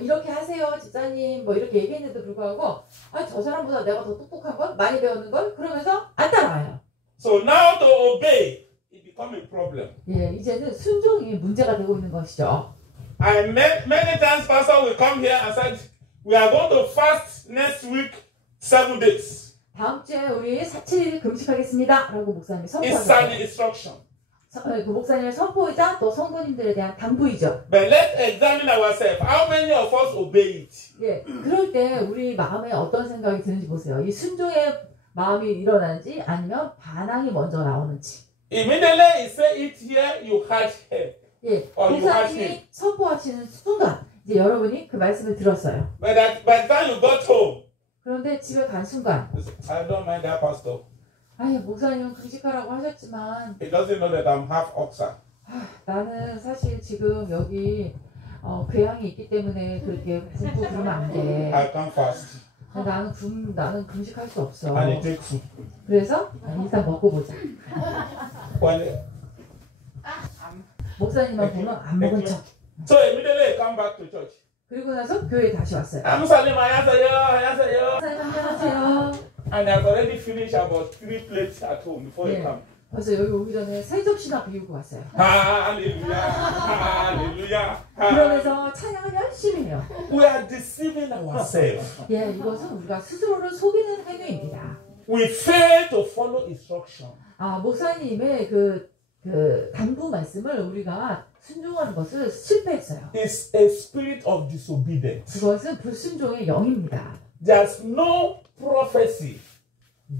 이렇게 하세요, 집사님. 뭐 이렇게 얘기했는데도 불구하고, 저 사람보다 내가 더 똑똑한 걸, 많이 배우는 걸, 그러면서 안 따라와요. So now to obey, it becomes a problem. 예, 이제는 순종이 문제가 되고 있는 것이죠. I met many times, Pastor will come here and said, we are going to fast next week 7 days. 다음 주에 우리 7일 금식하겠습니다. 라고 목사님이 It's an 선포하셨어요. instruction. 그 목사님의 선포이자 또 성도님들에 대한 당부이죠. But let's examine ourselves. How many of us obey it? 예, 그럴 때 우리 마음에 어떤 생각이 드는지 보세요. 이 순종의 마음이 일어나는지 아니면 반항이 먼저 나오는지. Immediately he said it here, you had him. 예, you 목사님이 선포하시는 순간 이제 여러분이 그 말씀을 들었어요. But by the time you got home, 그런데 집에 간 순간 I don't mind that pastor. 목사님은 금식하라고 하셨지만 He doesn't know that I'm half oxer. 나는 사실 지금 여기 궤양이 있기 때문에 그렇게 굶고 그러면 안 돼. I can't fast. 나는 금식할 수 없어. And he take food. 그래서 일단 먹고 보자. When, 목사님만 보면 안 먹은 척. so immediately he come back to church. 그리고 나서 교회에 다시 왔어요. Musalim, 안녕하세요. 목사님 안녕하세요. And I've already finished about 3 plates at home before he come. 벌써 여기 오기 전에 3접시나 비우고 왔어요. Hallelujah. Hallelujah. 그러면서 찬양을 열심히 해요. We are deceiving ourselves. 예, 이것은 우리가 스스로를 속이는 행위입니다. We fail to follow instruction. 목사님의 그 당부 말씀을 우리가 순종하는 것을 실패했어요. It's a spirit of disobedience. 그것은 불순종의 영입니다. There's no prophecy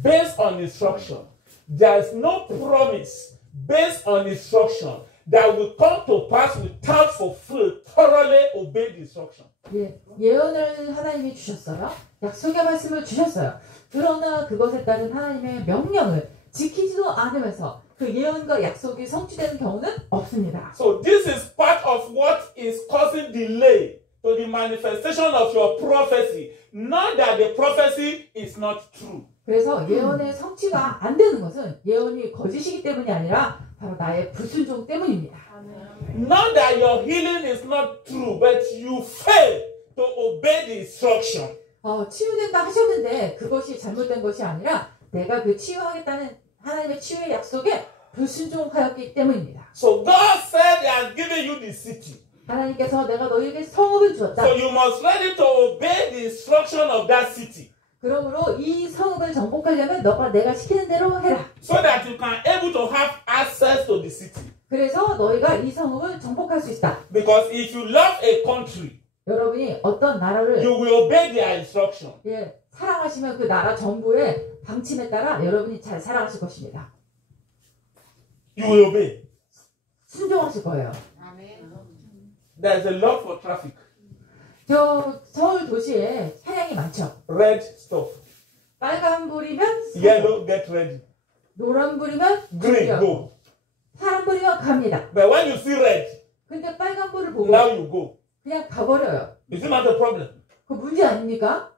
based on instruction. There's no promise based on instruction that will come to pass without thoroughly obey the instruction. 예, 예언을 하나님이 주셨어요. 약속의 말씀을 주셨어요. 그러나 그것에 따른 하나님의 명령을 지키지도 않으면서 그 예언과 약속이 성취되는 경우는 없습니다. So this is part of what is causing delay to the manifestation of your prophecy. Not that the prophecy is not true. 그래서 예언의 성취가 안 되는 것은 예언이 거짓이기 때문이 아니라 바로 나의 불순종 때문입니다. Not that your healing is not true, but you fail to obey the instruction. 치유된다 하셨는데 그것이 잘못된 것이 아니라 내가 그 치유하겠다는 하나님의 치유의 약속에 불순종하였기 때문입니다. So God said He has given you the city. 하나님께서 내가 너에게 성읍을 주었다. So you must ready to obey the instruction of that city. 그러므로 이 성읍을 정복하려면 너가 내가 시키는 대로 해라. So that you can able to have access to the city. 그래서 너희가 이 성읍을 정복할 수 있다. Because if you love a country, 여러분이 어떤 나라를 you will obey their instruction. 사랑하시면 그 나라 정부의 방침에 따라 여러분이 잘 살아가실 것입니다. You will obey. 순종하실 거예요. There's a lot for traffic. 저 서울 도시에 차량이 많죠. Red, stop. 빨간불이면 서고, Yellow, get ready. 노란불이면 Green, 준비하고, go. 파란불이면 갑니다. But when you see red, 근데 빨간불을 보고 now you go. 그냥 가버려요. Is it not a problem? 그 문제 아닙니까?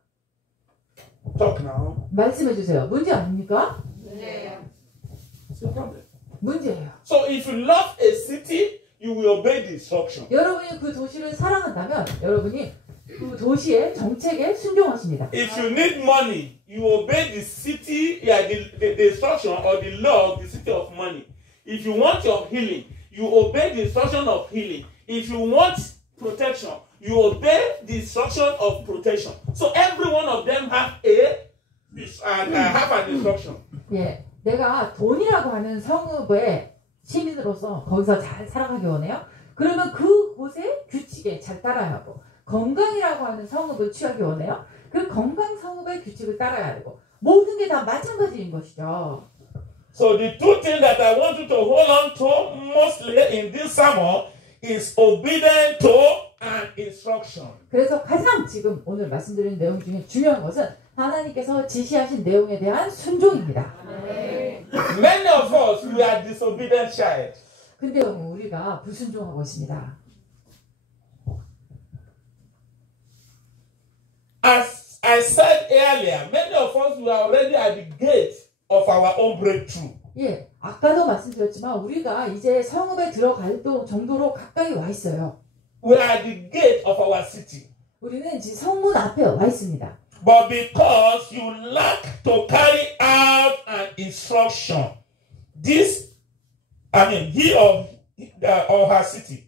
Talk now. 말씀해 주세요. 문제 아닙니까? It's a problem. 문제예요. So if you love a city, you will obey the instruction. 여러분이 그 도시를 사랑한다면 여러분이 그 도시의 정책에 순종하십니다. If you need money, you obey the city, the instruction or the law of the city of money. If you want your healing, you obey the instruction of healing. If you want protection, you obey the instruction of protection. So every one of them have an instruction. 예, 내가 돈이라고 하는 성읍의 시민으로서 거기서 잘 살아가기 원해요. 그러면 그곳의 규칙에 잘 따라야 하고, 건강이라고 하는 성읍을 취하기 원해요. 그 건강 성읍의 규칙을 따라야 하고, 모든 게 다 마찬가지인 것이죠. So the two things that I want you to hold on to mostly in this sermon is obedience to an instruction. 그래서 가장 지금 오늘 말씀드린 내용 중에 중요한 것은 하나님께서 지시하신 내용에 대한 순종입니다. Many of us, we are disobedient child. 근데 우리가 불순종하고 있습니다. As I said earlier, many of us, we are already at the gate of our own breakthrough. 예, 아까도 말씀드렸지만 우리가 이제 성읍에 들어갈 정도로 가까이 와 있어요. We are at the gate of our city. 우리는 지금 성문 앞에 와 있습니다. But because you lack to carry out an instruction, he or her city.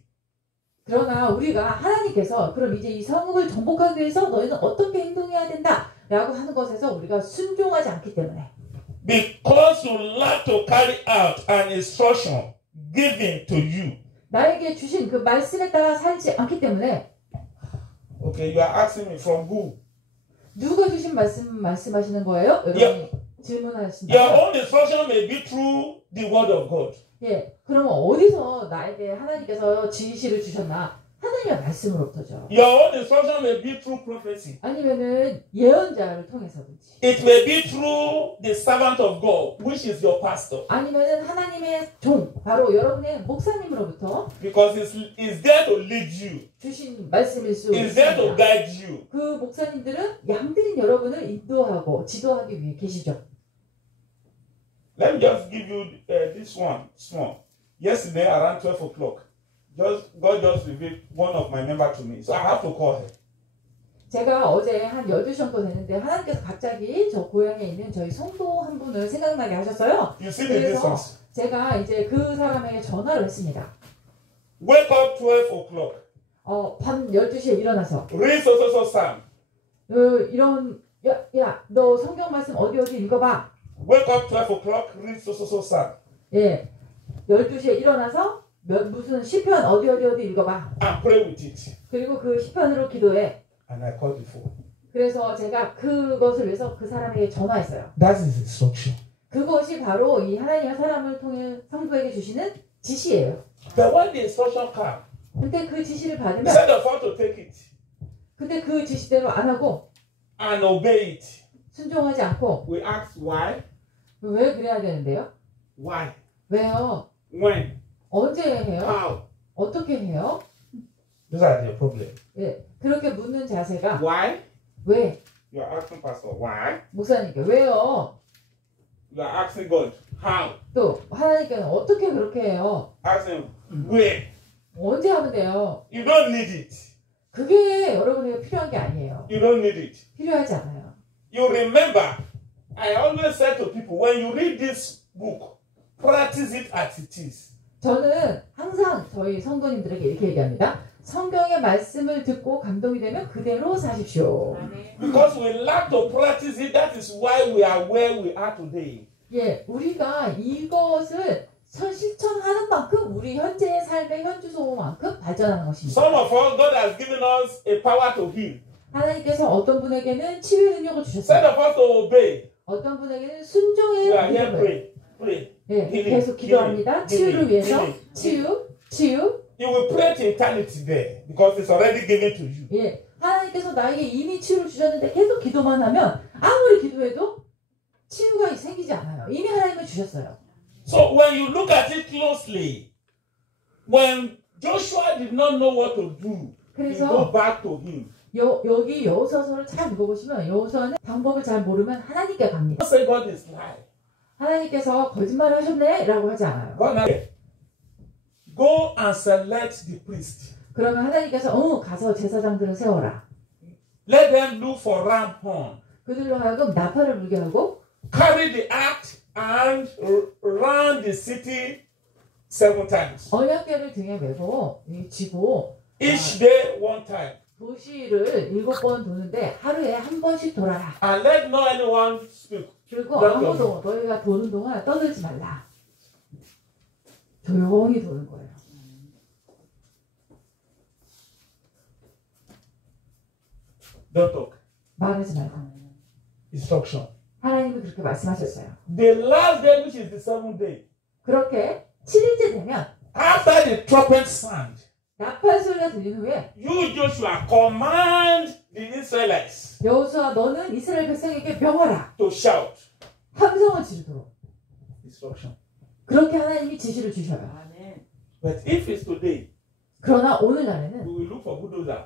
그러나 우리가 하나님께서 그럼 이제 이 성읍을 정복하기 위해서 너희는 어떻게 행동해야 된다 라고 하는 것에서 우리가 순종하지 않기 때문에, Because you lack to carry out an instruction given to you. 나에게 주신 그 말씀에 따라 살지 않기 때문에. Okay, you are asking me from who? 누가 주신 말씀하시는 거예요? 여러분이 Your 질문하신다. own instruction may be through the word of God. 예, 그러면 어디서 나에게 하나님께서 지시를 주셨나? 하나님의 말씀으로부터죠. Your own instruction may be through prophecy. 아니면은 예언자를 통해서든지. It may be through the servant of God, which is your pastor. 아니면은 하나님의 종, 바로 여러분의 목사님으로부터 Because it's there to lead you. 주신 말씀일 수 It's there to 있습니다. guide you. 그 목사님들은 양들인 여러분을 인도하고 지도하기 위해 계시죠. Let me just give you this one small. Yesterday around 12 o'clock, God just revealed one of my members to me. So I have to call her. 제가 어제 한 12시 정도 됐는데 하나님께서 갑자기 저 고향에 있는 저희 성도 한 분을 생각나게 하셨어요. You see the 그래서 difference? 제가 이제 그 사람에게 전화를 했습니다. Wake up 12 o'clock. 밤 12시에 일어나서 Read so psalm. 너 성경 말씀 어디 읽어봐. Wake up 12 o'clock. Read so psalm. 예, 12시에 일어나서 무슨 시편 어디 읽어봐. And pray with it. 그리고 그 시편으로 기도해. And I called the phone. 그래서 제가 그것을 위해서 그 사람에게 전화했어요. That is instruction. 그것이 바로 이 하나님의 사람을 통해 성도에게 주시는 지시예요. But when the instruction came, 근데 그 지시를 받으면, instead of how to take it 근데 그 지시대로 안 하고 and obey it, 순종하지 않고, we ask why? 왜 그래야 되는데요? Why? 왜요? When? 언제 해요? How? 어떻게 해요? Those are the problems. 예, 그렇게 묻는 자세가 Why? 왜? You are asking Pastor, why? 목사님께 왜요? You are asking God, how? 또 하나님께는 어떻게 그렇게 해요? Asking where? 언제 하면 돼요? You don't need it. 그게 여러분에게 필요한 게 아니에요. You don't need it. 필요하지 않아요. You remember, I always say to people, when you read this book, practice it as it is. 저는 항상 저희 성도님들에게 이렇게 얘기합니다. 성경의 말씀을 듣고 감동이 되면 그대로 사십시오. Because we lack to practice it, that is why we are where we are today. 예, 우리가 이것을 실천하는 만큼 우리 현재의 삶의 현주소만큼 발전하는 것입니다. Some of us, God has given us a power to heal. 하나님께서 어떤 분에게는 치유의 능력을 Instead 주셨어요. of us to obey, 어떤 분에게는 we 순종의 are here 능력을. pray, pray, 예, 계속 기도합니다. 치유를 위해서. 치유. You will pray to eternity there because it's already given to you. 예, 하나님께서 나에게 이미 치유를 주셨는데 계속 기도만 하면 아무리 기도해도 치유가 생기지 않아요. 이미 하나님은 주셨어요. So when you look at it closely, when Joshua did not know what to do, he go back to him. 여기 여호수아서를 잘 읽어보시면 여호수아는 방법을 잘 모르면 하나님께 갑니다. Don't say God is lying. 하나님께서 거짓말을 하셨네 라고 하지 않아요. Go and select the priest. 그러면 하나님께서 가서 제사장들을 세워라. Let them look for ram horn. 그들로 하여금 나팔을 불게 하고 Carry the axe and run the city 7 times. 언약궤를 등에 메고 쥐고 Each day 1 time. 도시를 7번 도는데 하루에 한 번씩 돌아라. And let no anyone speak. 그리고 아무도 너희가 도는 동안 떠들지 말라. 조용히 도는 거예요. Don't talk. 말하지 말고. Instruction. 하나님이 그렇게 말씀하셨어요. The last day, which is the 7th day. 그렇게 7일째 되면 After the trumpet sound, 나팔 소리가 들린 후에 you Joshua command the Israelites 여호수아 너는 이스라엘 백성에게 명하라. to shout. 함성을 지르도록. Instruction. 그렇게 하나님이 지시를 주셔요. But if it's today, 그러나 오늘날에는 we will look for bulldozer.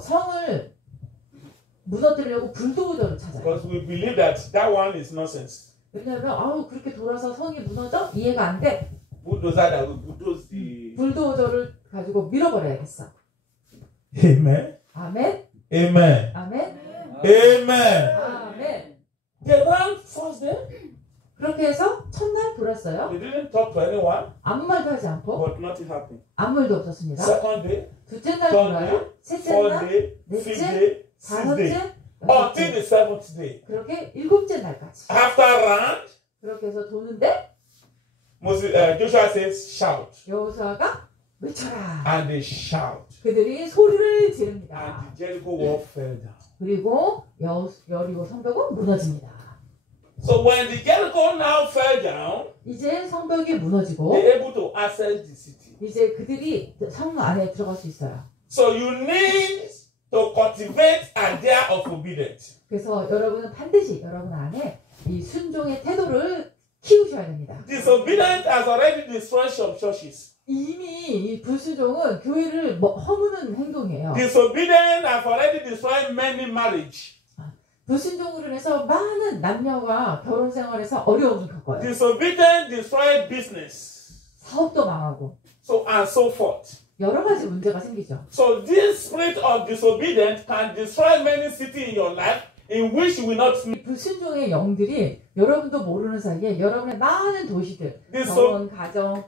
성을 무너뜨리려고 불도저를 찾아요. Because we believe that that one is nonsense. 왜냐하면 그렇게 돌아서 성이 무너져? 이해가 안 돼. Bulldozer that will bulldoze the. 불도저를 가지고 밀어버려야겠어. Amen. 아멘. Amen. 아멘. Amen. 아멘. They ran first day. 그렇게 해서 첫날 돌았어요. They didn't talk to anyone, 아무 말도 하지 않고 but nothing happened. 아무 일도 없었습니다. Second day, 둘째 날 third 돌아요. day, 셋째 fourth 날, day, fifth 넷째, day, sixth day, 다섯째, until 여섯째. the 7th day. 그렇게 7째 날까지. After round, 그렇게 해서 도는데 Joshua says, shout. 여호수아가 외쳐라. And they shout. 그들이 소리를 지릅니다. And the Jericho wall fell down. 그리고 여리고 성벽은 무너집니다. So when the Jericho now fell down, 이제 성벽이 무너지고 they're able to access the city. 이제 그들이 성 안에 들어갈 수 있어요. So you need to cultivate an idea of obedience. 그래서 여러분은 반드시 여러분 안에 이 순종의 태도를 키우셔야 됩니다. Disobedience has already destroyed some churches. 이미 이 불순종은 교회를 허무는 행동이에요. Disobedience has already destroyed many marriages. 불순종으로 인해서 많은 남녀가 결혼 생활에서 어려움을 겪어요. Disobedience destroyed business. 사업도 망하고 And so forth. 여러 가지 문제가 생기죠. So this spirit of disobedience can destroy many cities in your life in which you will not 이 불순종의 영들이 여러분도 모르는 사이에 여러분의 많은 도시들, This 결혼, 가정,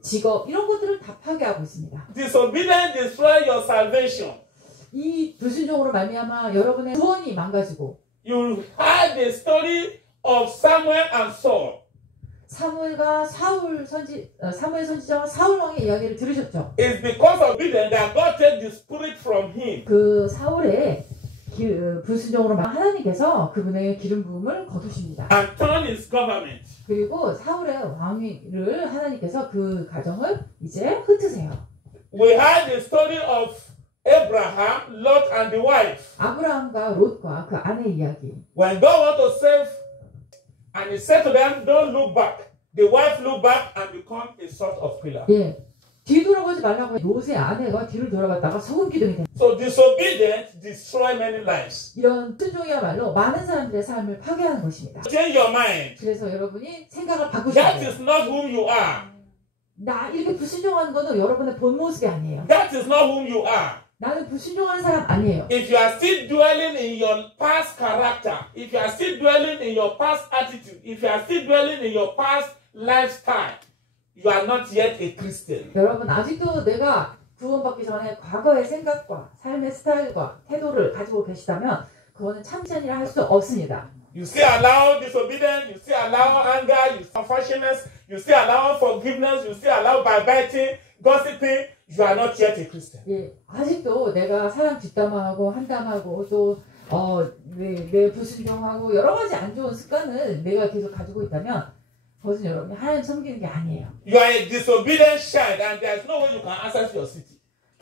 직업 이런 것들을 다 파괴하고 있습니다. disobedience destroy your salvation. 이 불순종으로 말미암아 여러분의 구원이 망가지고 You heard the story of Samuel and Saul. 사무엘과 사무엘 선지자와 사울 왕의 이야기를 들으셨죠? It's because of obedience that God take the spirit from him. 그 사울의 불순종으로 하나님께서 그분의 기름 부음을 거두십니다. And turn his government. 그리고 사울의 왕위를 하나님께서 그 가정을 이제 흩으세요. We heard the story of Abraham, Lot, and the wife. 아브라함과 롯과 그 아내 이야기. When God want to save, and he said to them, "Don't look back." The wife looked back and become a sort of pillar. 예, 뒤돌아보지 말라고 롯의 아내가 뒤를 돌아봤다가 소금 기둥이 됩니다. So disobedience destroy many lives. 이런 순종이야말로 많은 사람들의 삶을 파괴하는 것입니다. Change your mind. 그래서 여러분이 생각을 바꾸셔야 That 돼요. is not whom you are. 나 이렇게 불순종하는 거는 여러분의 본 모습이 아니에요. That is not whom you are. 나는 불순종하는 사람 아니에요. If you are still dwelling in your past character, if you are still dwelling in your past attitude, if you are still dwelling in your past lifestyle, you are not yet a Christian. 여러분 아직도 내가 구원받기 전에 과거의 생각과 삶의 스타일과 태도를 가지고 계시다면 그거는 참전이라 할 수 없습니다. You still allow disobedience, you still allow anger, you still unforgiveness, you still allow forgiveness, you still allow backbiting, gossiping, you are not yet a Christian. 예, 아직도 내가 사람 뒷담화하고 한담하고 또 내 불순종하고 여러 가지 안 좋은 습관을 내가 계속 가지고 있다면 그것은 여러분이 하나님 섬기는 게 아니에요. You are a disobedient child and there's no way you can access your city.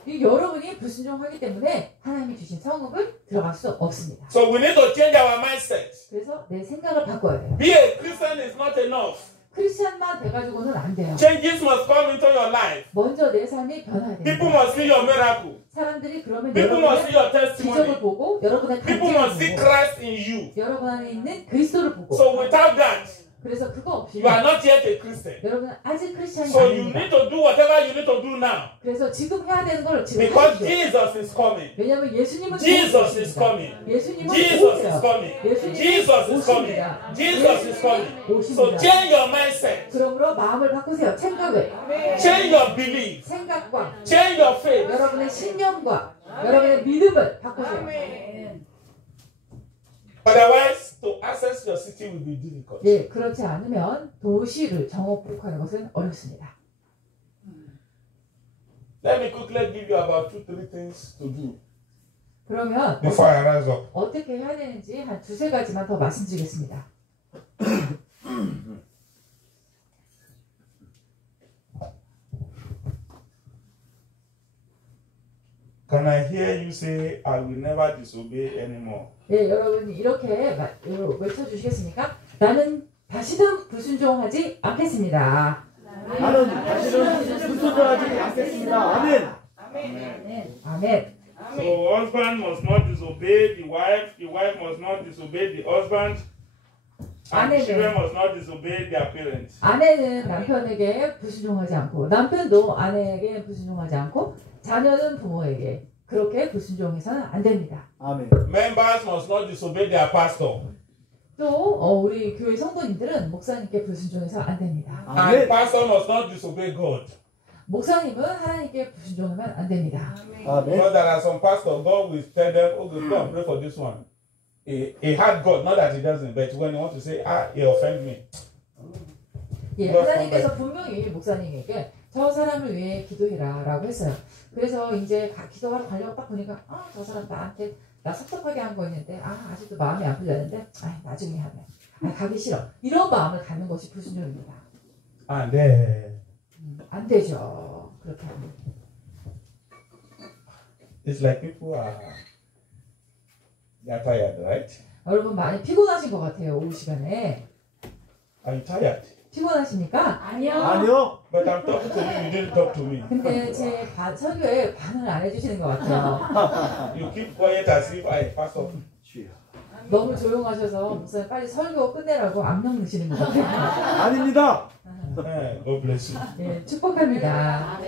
여러분이 불순종하기 때문에 하나님이 주신 성읍을 들어갈 수 없습니다. So we need to change our mindset. 그래서 내 생각을 바꿔야 돼요. Be a Christian is not enough. 크리스찬만 돼가지고는 안 돼요. Changes must come into your life. 먼저 내 삶이 변화해야 People 됩니다. must see your miracle. 사람들이 그러면 People must see 여러분의 your 기적을 testimony. 보고 여러분의 People must see 간증을 보고 Christ in you. 여러분 안에 있는 그리스도를 보고 So without that, 그래서 그거 없이 you are not yet a Christian. 여러분은 아직 크리스찬이 So you 아닙니다. need to do whatever you need to do now. 그래서 지금 해야 되는 걸 지금 Because 하십시오. Jesus is coming. 왜냐하면 예수님은 Jesus is 오십니다. coming. 예수님은 Jesus is 오세요. coming. 예수님은 Jesus is coming. 오십니다. Jesus is coming. So 오십니다. change your mindset. 그러므로 마음을 바꾸세요. 생각을. Change your belief. 생각과 Change your faith. 여러분의 신념과 여러분의 믿음을 바꾸세요. Otherwise, to access your city will be difficult. 예, 그렇지 않으면 도시를 정복하는 것은 어렵습니다. Let me quickly give you about 2-3 things to do 그러면 before I rise up. 어떻게 해야 되는지 한 2-3가지만 더 말씀드리겠습니다. Can I hear you say, I will never disobey anymore? 예, 여러분 이렇게 외쳐주시겠습니까? 나는 다시는 불순종하지 않겠습니다. 나는 다시는 불순종하지 않겠습니다. 아멘. 아멘. So husband must not disobey the wife must not disobey the husband, and the children must not disobey their parents. 아내는 남편에게 불순종하지 않고 남편도 아내에게 불순종하지 않고 자녀는 부모에게 그렇게 불순종해서는 안 됩니다. 아멘. Members must not disobey their pastor, 또 우리 교회 성도님들은 목사님께 불순종해서 안 됩니다. and 아멘. pastor must not disobey God. 목사님은 하나님께 불순종하면 안 됩니다. 아멘. Because there are some pastors, God will tell them, okay, go and pray for this one. He had God, not that he doesn't, but when he wants to say, he offended me. 예, 하나님께서 분명히 목사님에게 저 사람을 위해 기도해라 라고 했어요. 그래서 이제 기도하러 가려고 딱 보니까 저 사람 나한테 나 섭섭하게 한 거 있는데 아직도 마음이 안 풀렸는데 나중에 하면 가기 싫어. 이런 마음을 갖는 것이 불순종입니다. And then 안 되죠. 그렇게 하면. it's like people they're tired, right? 여러분 많이 피곤하신 것 같아요. 오후 시간에. Are you tired? 피곤하십니까? 아니요. But I'm talking to you, you didn't talk to me. 근데 제 설교에 반응을 안 해주시는 것 같아요. You keep quiet as if I pass up. 너무 조용하셔서 목사님 빨리 설교 끝내라고 압력 넣으시는 것 같아요. 아닙니다. God bless you. 예, 축복합니다.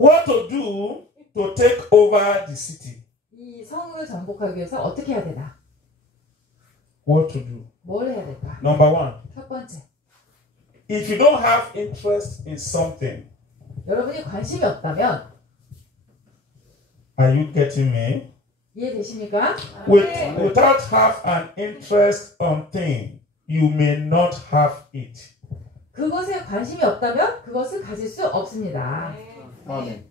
What to do to take over the city? 이 성을 정복하기 위해서 어떻게 해야 되나? What to do? 뭘 해야 될까? Number one, 첫 번째, if you don't have interest in something, 여러분이 관심이 없다면 are you getting me? 이해되십니까? Without have an interest on thing, you may not have it. 그것에 관심이 없다면 그것을 가질 수 없습니다. 아멘.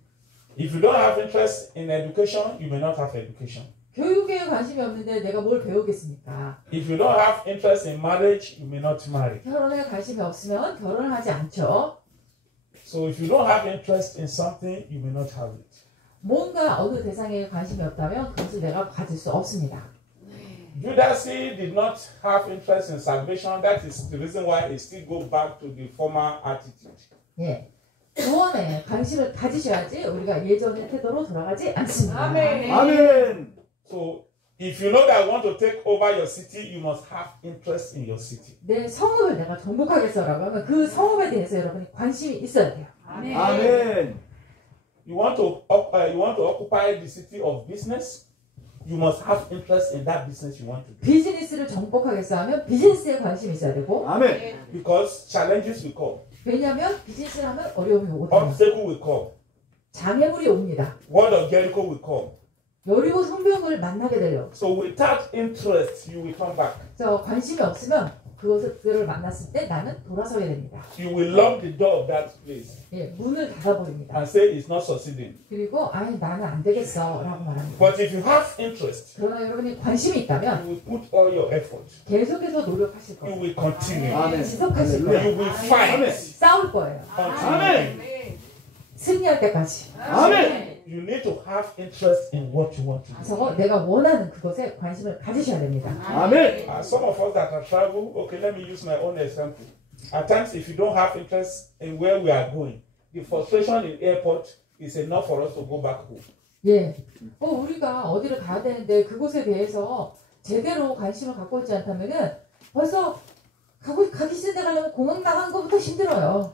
If you don't have interest in education, you may not have education. 교육에 관심이 없는데 내가 뭘 배우겠습니까? If you don't have interest in marriage, you may not marry. 결혼에 관심이 없으면 결혼을 하지 않죠. So if you don't have interest in something, you may not have it. 뭔가 어느 대상에 관심이 없다면 그것을 내가 가질 수 없습니다. Judas did not have interest in salvation. That is the reason why he still go back to the former attitude. 예. 구원에 관심을 가지셔야지 우리가 예전의 태도로 돌아가지 않습니다. 아멘. So if you know that you want to take over your city, you must have interest in your city. 내 성읍을 내가 정복하겠어라고 하면 그 성읍에 대해서 여러분이 관심이 있어야 돼요. 아멘. You want to occupy the city of business, you must have interest in that business you want to do. 비즈니스를 정복하겠어 하면 비즈니스에 관심이 있어야 되고 아멘. Because challenges will come, 왜냐하면 비즈니스를 하면 어려움이 오거든요. obstacle will come, 장애물이 옵니다. word of Jericho will come. 여리고 성벽을 만나게 돼요. So without interest, you will come back. 그래서 관심이 없으면 그것들을 만났을 때 나는 돌아서야 됩니다. You will lock the door of that place 예, 문을 닫아버립니다. and say it's not succeeding. 그리고 아예 나는 안 되겠어 라고 말합니다. But if you have interest, 그러나 여러분이 관심이 있다면 you will put all your effort. 계속해서 노력하실 You 거예요. will continue. 아멘. 지속하실 할렐루야. 거예요. You will fight. 싸울 거예요. Continue. 승리할 때까지. 아멘. You need to have interest in what you want to do. 그래서 내가 원하는 그것에 관심을 가지셔야 됩니다. 아멘. Some of us that have traveled, okay, let me use my own example. At times, if you don't have interest in where we are going, the frustration in airport is enough for us to go back home. 예. 우리가 어디를 가야 되는데 그곳에 대해서 제대로 관심을 갖고 있지 않다면은 벌써 가기 싫은 데 가려면 공항 나가는 것부터 힘들어요.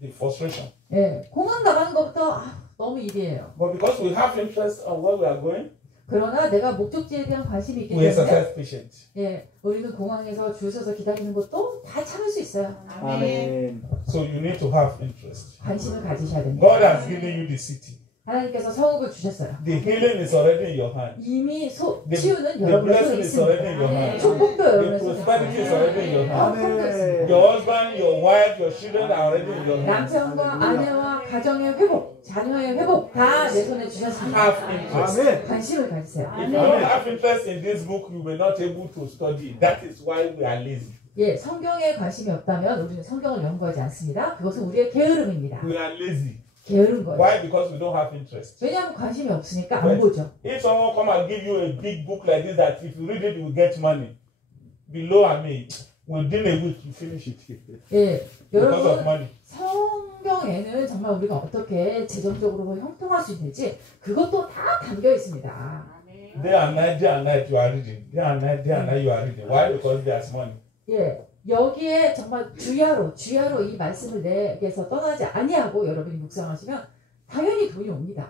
The frustration. 예. 공항 나가는 것부터 너무 일이에요. But because we have interest on where we are going, 그러나 내가 목적지에 대한 관심이 있기 we 때문에 exercise patience. 예, 우리는 공항에서 줄 서서 기다리는 것도 다 참을 수 있어요. 아멘. So you need to have interest. 관심을 가지셔야 됩니다. God has given you the city. 하나님께서 성읍을 주셨어요. The healing is already in your hand. 이미 The 치유는 blessing 여러분의 손에 is already in 있습니다. your hand. 축복도 The 여러분의 손에 prosperity is already in your 있습니다. hand. 축복도 있습니다. Your husband, your wife, your children are already in your hand. 남편과 아내와 가정의 회복, 자녀의 회복 다 내 손에 주셨습니다. Have interest. 아멘. 관심을 가지세요. If you don't have interest in this book, you will not able to study. That is why we are lazy. 예, 성경에 관심이 없다면 우리는 성경을 연구하지 않습니다. 그것은 우리의 게으름입니다. We are lazy. 게으른 거예요. Why? Because we don't have interest. 왜냐하면 관심이 없으니까 안 보죠. If someone come and give you a big book like this, that if you read it, you will get money. Below and me, within a week you finish it. 예, Because of 여러분 money. 성경에는 정말 우리가 어떻게 재정적으로 형통할 수 있는지 그것도 다 담겨 있습니다. Day and night you are reading. Day and night you are reading. Why? Because there's money. 예, 여기에 정말 주야로 이 말씀을 내게서 떠나지 아니하고 여러분이 묵상하시면 당연히 돈이 옵니다.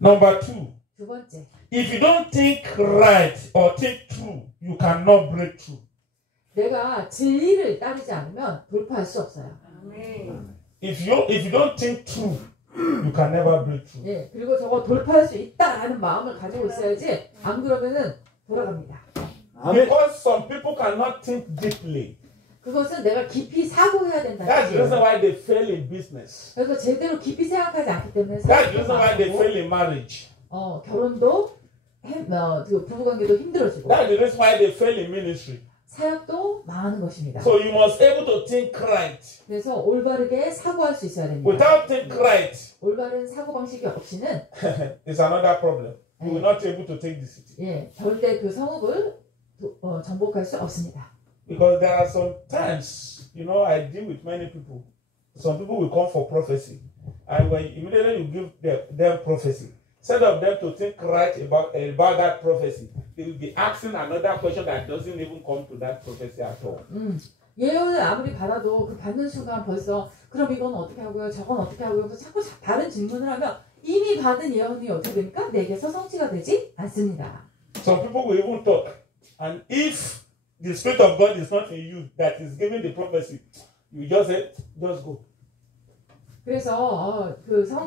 Number 2. 두 번째, If you don't think right or think true, you cannot break through. 내가 진리를 따르지 않으면 돌파할 수 없어요. If you don't think true, you can never break through. 예, 그리고 저거 돌파할 수 있다라는 마음을 가지고 있어야지 안 그러면은 돌아갑니다. 아멘. Because some people cannot think deeply. 그것은 내가 깊이 사고해야 된다는 That's the reason 거예요. why they fail in business. 그래서 제대로 깊이 생각하지 않기 때문에 That's the reason why they 사고도 fail in marriage. 결혼도 그 부부관계도 힘들어지고 That's the reason why they fail in ministry. 사역도 망하는 것입니다. So you must able to think right. 그래서 올바르게 사고할 수 있어야 됩니다. Without think right, 올바른 사고 방식이 없이는 it's another problem. You will not able to take the city. 예, 절대 그 성읍을 정복할 수 없습니다. Because there are some times, I deal with many people. Some people will come for prophecy. And when immediately you give them prophecy, instead of them to think right about that prophecy, they will be asking another question that doesn't even come to that prophecy at all. 예언을 아무리 받아도 그 받는 순간 벌써 그럼 이건 어떻게 하고요? 저건 어떻게 하고요? 그래서 자꾸 다른 질문을 하면 이미 받은 예언이 어떻게 됩니까? 내게서 성취가 되지 않습니다. Some people will even talk. And if the Spirit of God is not in you, that is giving the prophecy, you just say, just go. 그래서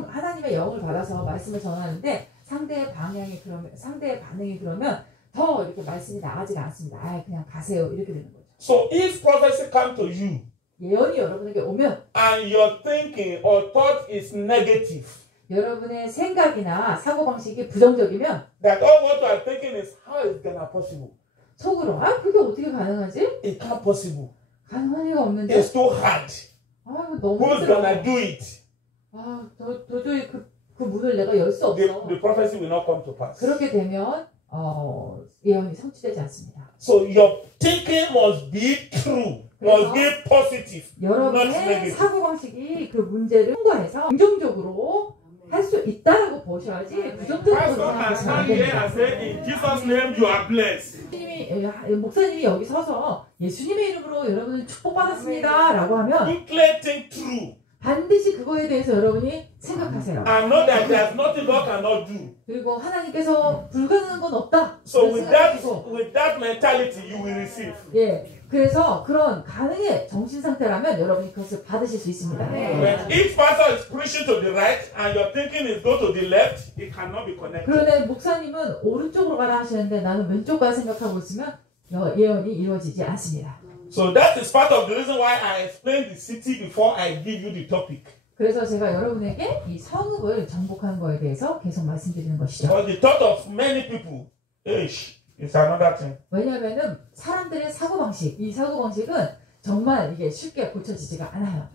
하나님의 영을 받아서 말씀을 전하는데 상대의 반응이 그러면 더 이렇게 말씀이 나가지가 않습니다. 그냥 가세요. 이렇게 되는 거죠. So if prophecy come to you, 예언이 여러분에게 오면 and your thinking or thought is negative, 여러분의 생각이나 사고방식이 부정적이면 that all what you are thinking is how is gonna possible? 속으로 그게 어떻게 가능하지? It can't possible. 가능할 리가 없는데 It's too hard. 이거 너무 Who's 힘들어. gonna do it? 도저히 그 문을 내가 열 수 없어. The prophecy will not come to pass. 그렇게 되면 예언이 성취되지 않습니다. So your thinking must be true, must be positive, not 여러분의 negative. 사고방식이 그 문제를 통과해서 긍정적으로 할 수 있다라고 보셔야지 부정적으로 Pastor can 생각하시면 안 stand here 됩니다. and say, in Jesus' name you are blessed. 목사님이 여기 서서 예수님의 이름으로 여러분은 축복받았습니다 라고 하면 Quickly think through 반드시 그거에 대해서 여러분이 생각하세요. and know that there's nothing God cannot do. 그리고 하나님께서 불가능한 건 없다. So 그런 with 생각하시고, that mentality, you will receive. 예, 그래서 그런 가능의 정신 상태라면 여러분이 그것을 받으실 수 있습니다. When each pastor is preaching to the right and your thinking is go to the left, it cannot be connected. 그런데 목사님은 오른쪽으로 가라 하시는데 나는 왼쪽 가라 생각하고 있으면 예언이 이루어지지 않습니다. So that is part of the reason why I explained the city before I give you the topic. 그래서 제가 여러분에게 이 성읍을 정복하는 거에 대해서 계속 말씀드리는 것이죠. Because the thought of many people, is another thing. 왜냐하면은 사람들의 사고방식, 이 사고방식은 정말 이게 쉽게 고쳐지지가 않아요.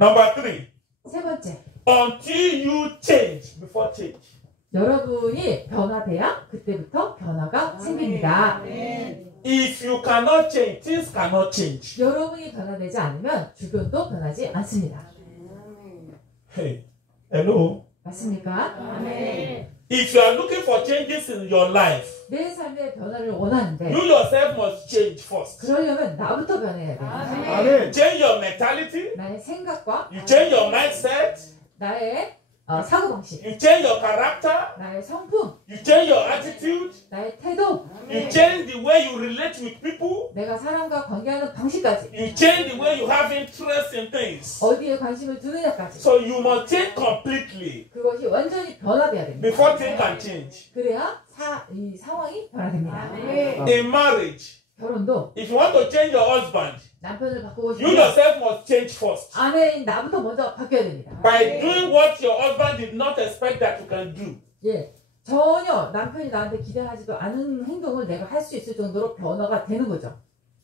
Number 3. 세 번째, Until you change before change. 여러분이 변화돼야 그때부터 변화가 생깁니다. If you cannot change, things cannot change. 여러분이 변화되지 않으면 주변도 변하지 않습니다. Hey, hello. 맞습니까? If you are looking for changes in your life, 내 삶의 변화를 원하는데 you yourself must change first. 그러려면 나부터 변해야 돼요. 아멘. Change your mentality, 나의 생각과 you change your mindset, 나의 사고방식, you change your character, 나의 성품, you change your attitude, 나의 태도, you change the way you relate with people, 내가 사람과 관계하는 방식까지, you change the way you have interest in things. 어디에 관심을 두느냐까지, So you must change completely 그것이 완전히 변화돼야 됩니다. before things can change. 그래야 이 상황이 변화됩니다. In marriage, 결혼도 if you want to change your husband, 남편을 바꾸고 you 싶으면 yourself must change first. 아내인 나부터 먼저 바뀌어야 됩니다. By doing what your husband did not expect that you can do. 예, 전혀 남편이 나한테 기대하지도 않은 행동을 내가 할 수 있을 정도로 변화가 되는 거죠.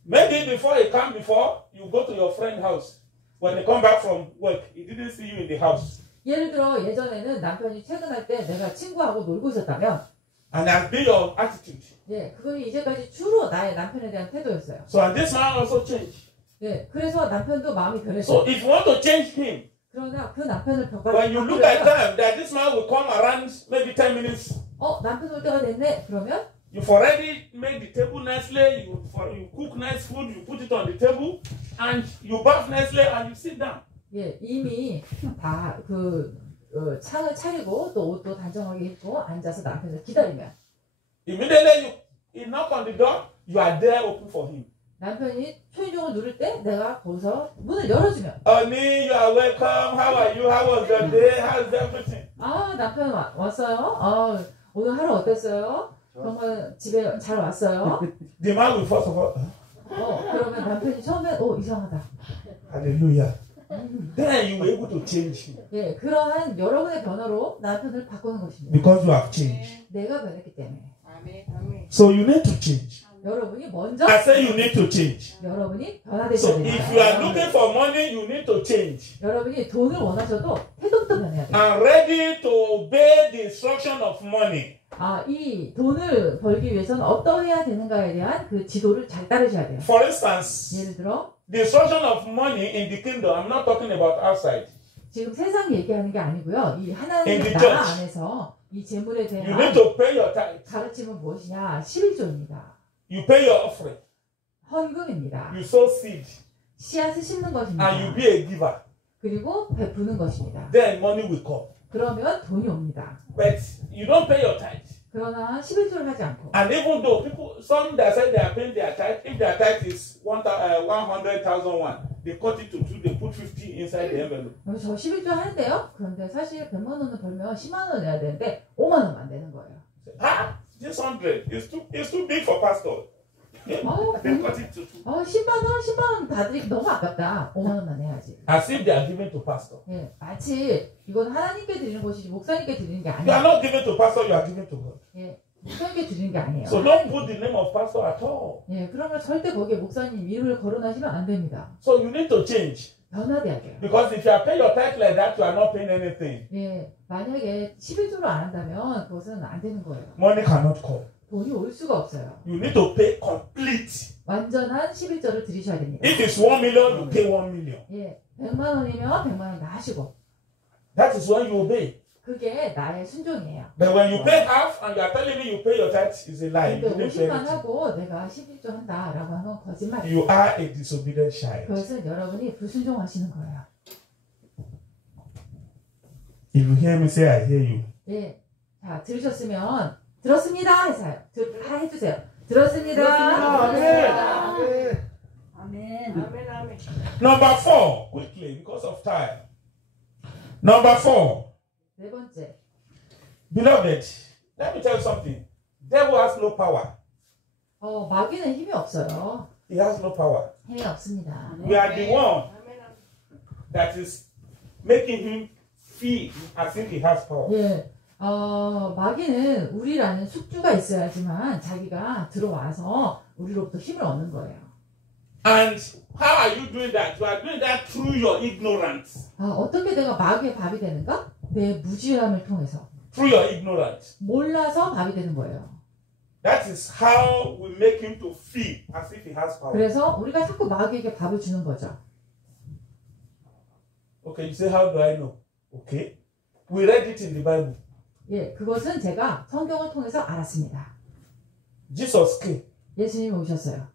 Maybe before you come before, you go to your friend's house. When they come back from work, he didn't see you in the house. 예를 들어 예전에는 남편이 퇴근할 때 내가 친구하고 놀고 있었다면 And that's been your attitude. 예, 그건 이제까지 주로 나의 남편에 대한 태도였어요. So and this man also changed. 예, 그래서 남편도 마음이 So 변했어요. if you want to change him, 그러나 그 남편을 when you look at 바꾸려면 time that this man will come around maybe 10 minutes, 남편 올 때가 됐네. 그러면 you've already made the table nicely, you cook nice food, you put it on the table, and you bath nicely and you sit down. 예, 이미 다 창을 차리고 또 옷도 단정하게 입고 앉아서 남편을 기다리면 Immediately you knock on the door, you are there open for him. 남편이 초인종을 누를 때 내가 거기서 문을 열어주면 Honey, you are welcome. How are you? How was your day? How's everything? 남편 왔어요. 오늘 하루 어땠어요? 정말 집에 잘 왔어요. The man will first of all, 그러면 남편이 처음에 이상하다. hallelujah. Then you were able to change him. 예, 그러한 여러분의 변화로 남편을 바꾸는 것입니다. Because you have changed. 내가 변했기 때문에 So you need to change. 여러분이 먼저 I say you need to change. 여러분이 So 변화되셔야 됩니다. if you are looking for money, you need to change. 여러분이 돈을 원하셔도 태도부터 변해야 돼요. And ready to obey the instruction of money. 이 돈을 벌기 위해서는 어떠해야 되는가에 대한 그 지도를 잘 따르셔야 돼요. For instance, 예를 들어 the instruction of money in the kingdom, I'm not talking about outside. 지금 세상 얘기하는 게 아니고요. 이 In 하나님의 the 나라 church. 안에서 이 재물에 You need 대한 to pay your tithe. 가르침은 무엇이냐? 11조입니다. You pay your offering. 헌금입니다. You sow seed. 씨앗을 심는 And you 것입니다. be a giver. 그리고 베푸는 것입니다. Then money will come. 그러면 돈이 옵니다. But you don't pay your tithe. 그러나 11조를 하지 않고 And even though some that say they are paying their tithe, if their tithe is 100,000 won, they cut it to 2, they put 50 inside the envelope. 저 11조 하는데요. 그런데 사실 100만 원을 벌면 10만 원 내야 되는데 5만 원만 내는 거예요. This 100 is too big for pastor. They cut it to 2. 10만 원 받으기 너무 아깝다. 5만 원만 내야지. As if they are given to pastor. 예, 마치 이건 하나님께 드리는 것이지 목사님께 드리는 게 You are 아니에요. not given to pastor, you are given to God. 예, 목사님께 드리는 게 아니에요. So don't put the name of pastor at all. 예, 그러면 절대 거기에 목사님 이름을 거론하시면 안 됩니다. So you need to change. 변화돼야 돼요. Because if you are paying your tithe like that, you are not paying anything. 예, 만약에 11조를 안 한다면 그것은 안 되는 거예요. Money cannot come. 돈이 올 수가 없어요. You need to pay complete. 완전한 11조를 드리셔야 됩니다. If it's 1 million, you pay 1 million. 예, 100만 원이면 100만 원 다 하시고 That is when you obey. 그게 나의 순종이에요. But when you pay half and you are telling me you pay your tithe, it's a lie. You 근데 didn't pay 50만 anything. 하고 내가 11조 한다라고 하는 건 거짓말이에요. You are a disobedient child. 그것은 여러분이 불순종하시는 거예요. If you hear me say, I hear you. 예, 자 들으셨으면 들었습니다 해서요. 다 해주세요. 들었습니다. 아멘. Number 4, quickly, because of time. Number 4, 네 번째, beloved, let me tell you something. Devil has no power. 마귀는 힘이 없어요. He has no power. 힘이 없습니다. We are the one that is making him feel as if he has power. 예, 마귀는 우리라는 숙주가 있어야지만 자기가 들어와서 우리로부터 힘을 얻는 거예요. And how are you doing that? You are doing that through your ignorance. 어떻게 내가 마귀의 밥이 되는가? 내 무지함을 통해서. Through your ignorance. 몰라서 밥이 되는 거예요. That is how we make him to feel as if he has power. 그래서 우리가 자꾸 마귀에게 밥을 주는 거죠. Okay, you say, how do I know? Okay. We read it in the Bible. 예, 그것은 제가 성경을 통해서 알았습니다. Jesus came 예수님이 오셨어요.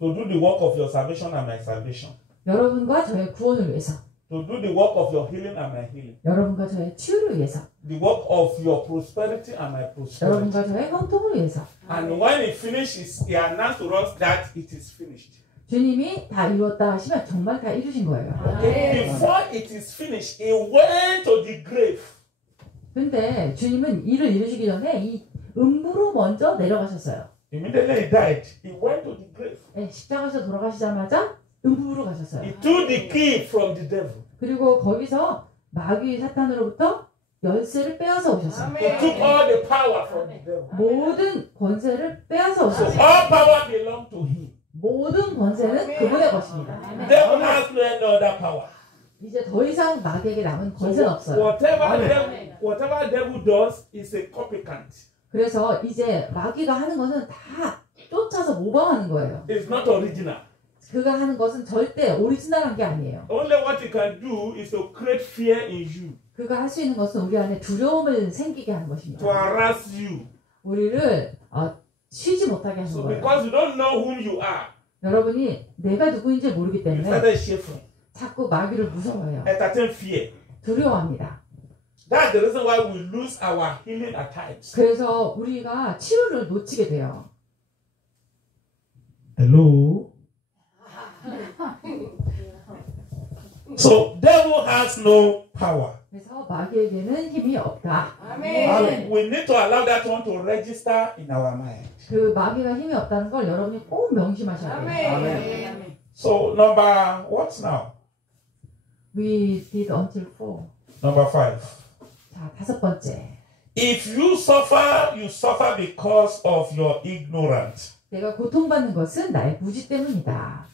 to do the work of your salvation and my salvation. 여러분과 저의 구원을 위해서. To do the work of your healing and my healing. 여러분과 저의 치유를 위해서. The work of your prosperity and my prosperity. 여러분과 저의 형통을 위해서. And when he finishes, he announced to us that it is finished. 주님이 다 이루었다 하시면 정말 다 이루신 거예요. Okay. Before it is finished, he went to the grave. 근데 주님은 일을 이루시기 전에 이 음부로 먼저 내려가셨어요. Immediately he died, he went to the grave. 네, 십자가에서 돌아가시자마자 음부로 가셨어요. He took the key from the devil. 그리고 거기서 마귀 사탄으로부터 열쇠를 빼앗아 오셨어요. He took all the power from the devil. 모든 권세를 빼앗아 So 오셨어요. all power belongs to him. 모든 권세는 그분의 것입니다. Devil has no other power. 이제 더 이상 마귀에게 남은 권세는 없어요. Whatever devil does is a copycat. 그래서 이제 마귀가 하는 것은 다 쫓아서 모방하는 거예요. It's not original. 그가 하는 것은 절대 오리지널한 게 아니에요. Only what he can do is to create fear in you, 그가 할 수 있는 것은 우리 안에 두려움을 생기게 하는 것입니다. to harass you. 우리를 쉬지 못하게 하는 So 거예요. because you don't know whom you are, 여러분이 내가 누구인지 모르기 you 때문에 started shivering, 자꾸 마귀를 무서워해요. entertain fear. 두려워합니다. That's the reason why we lose our healing at times. 그래서 우리가 치유를 놓치게 돼요. Hello. So devil has no power. 그래서 마귀에게는 힘이 없다. And we need to allow that one to register in our mind. 그 마귀가 힘이 없다는 걸 여러분이 꼭 명심하셔야 돼요. So number what now? We did until 4. Number 5. 자, 5번째. If you suffer because of your ignorance. 내가 고통받는 것은 나의 무지 때문이다.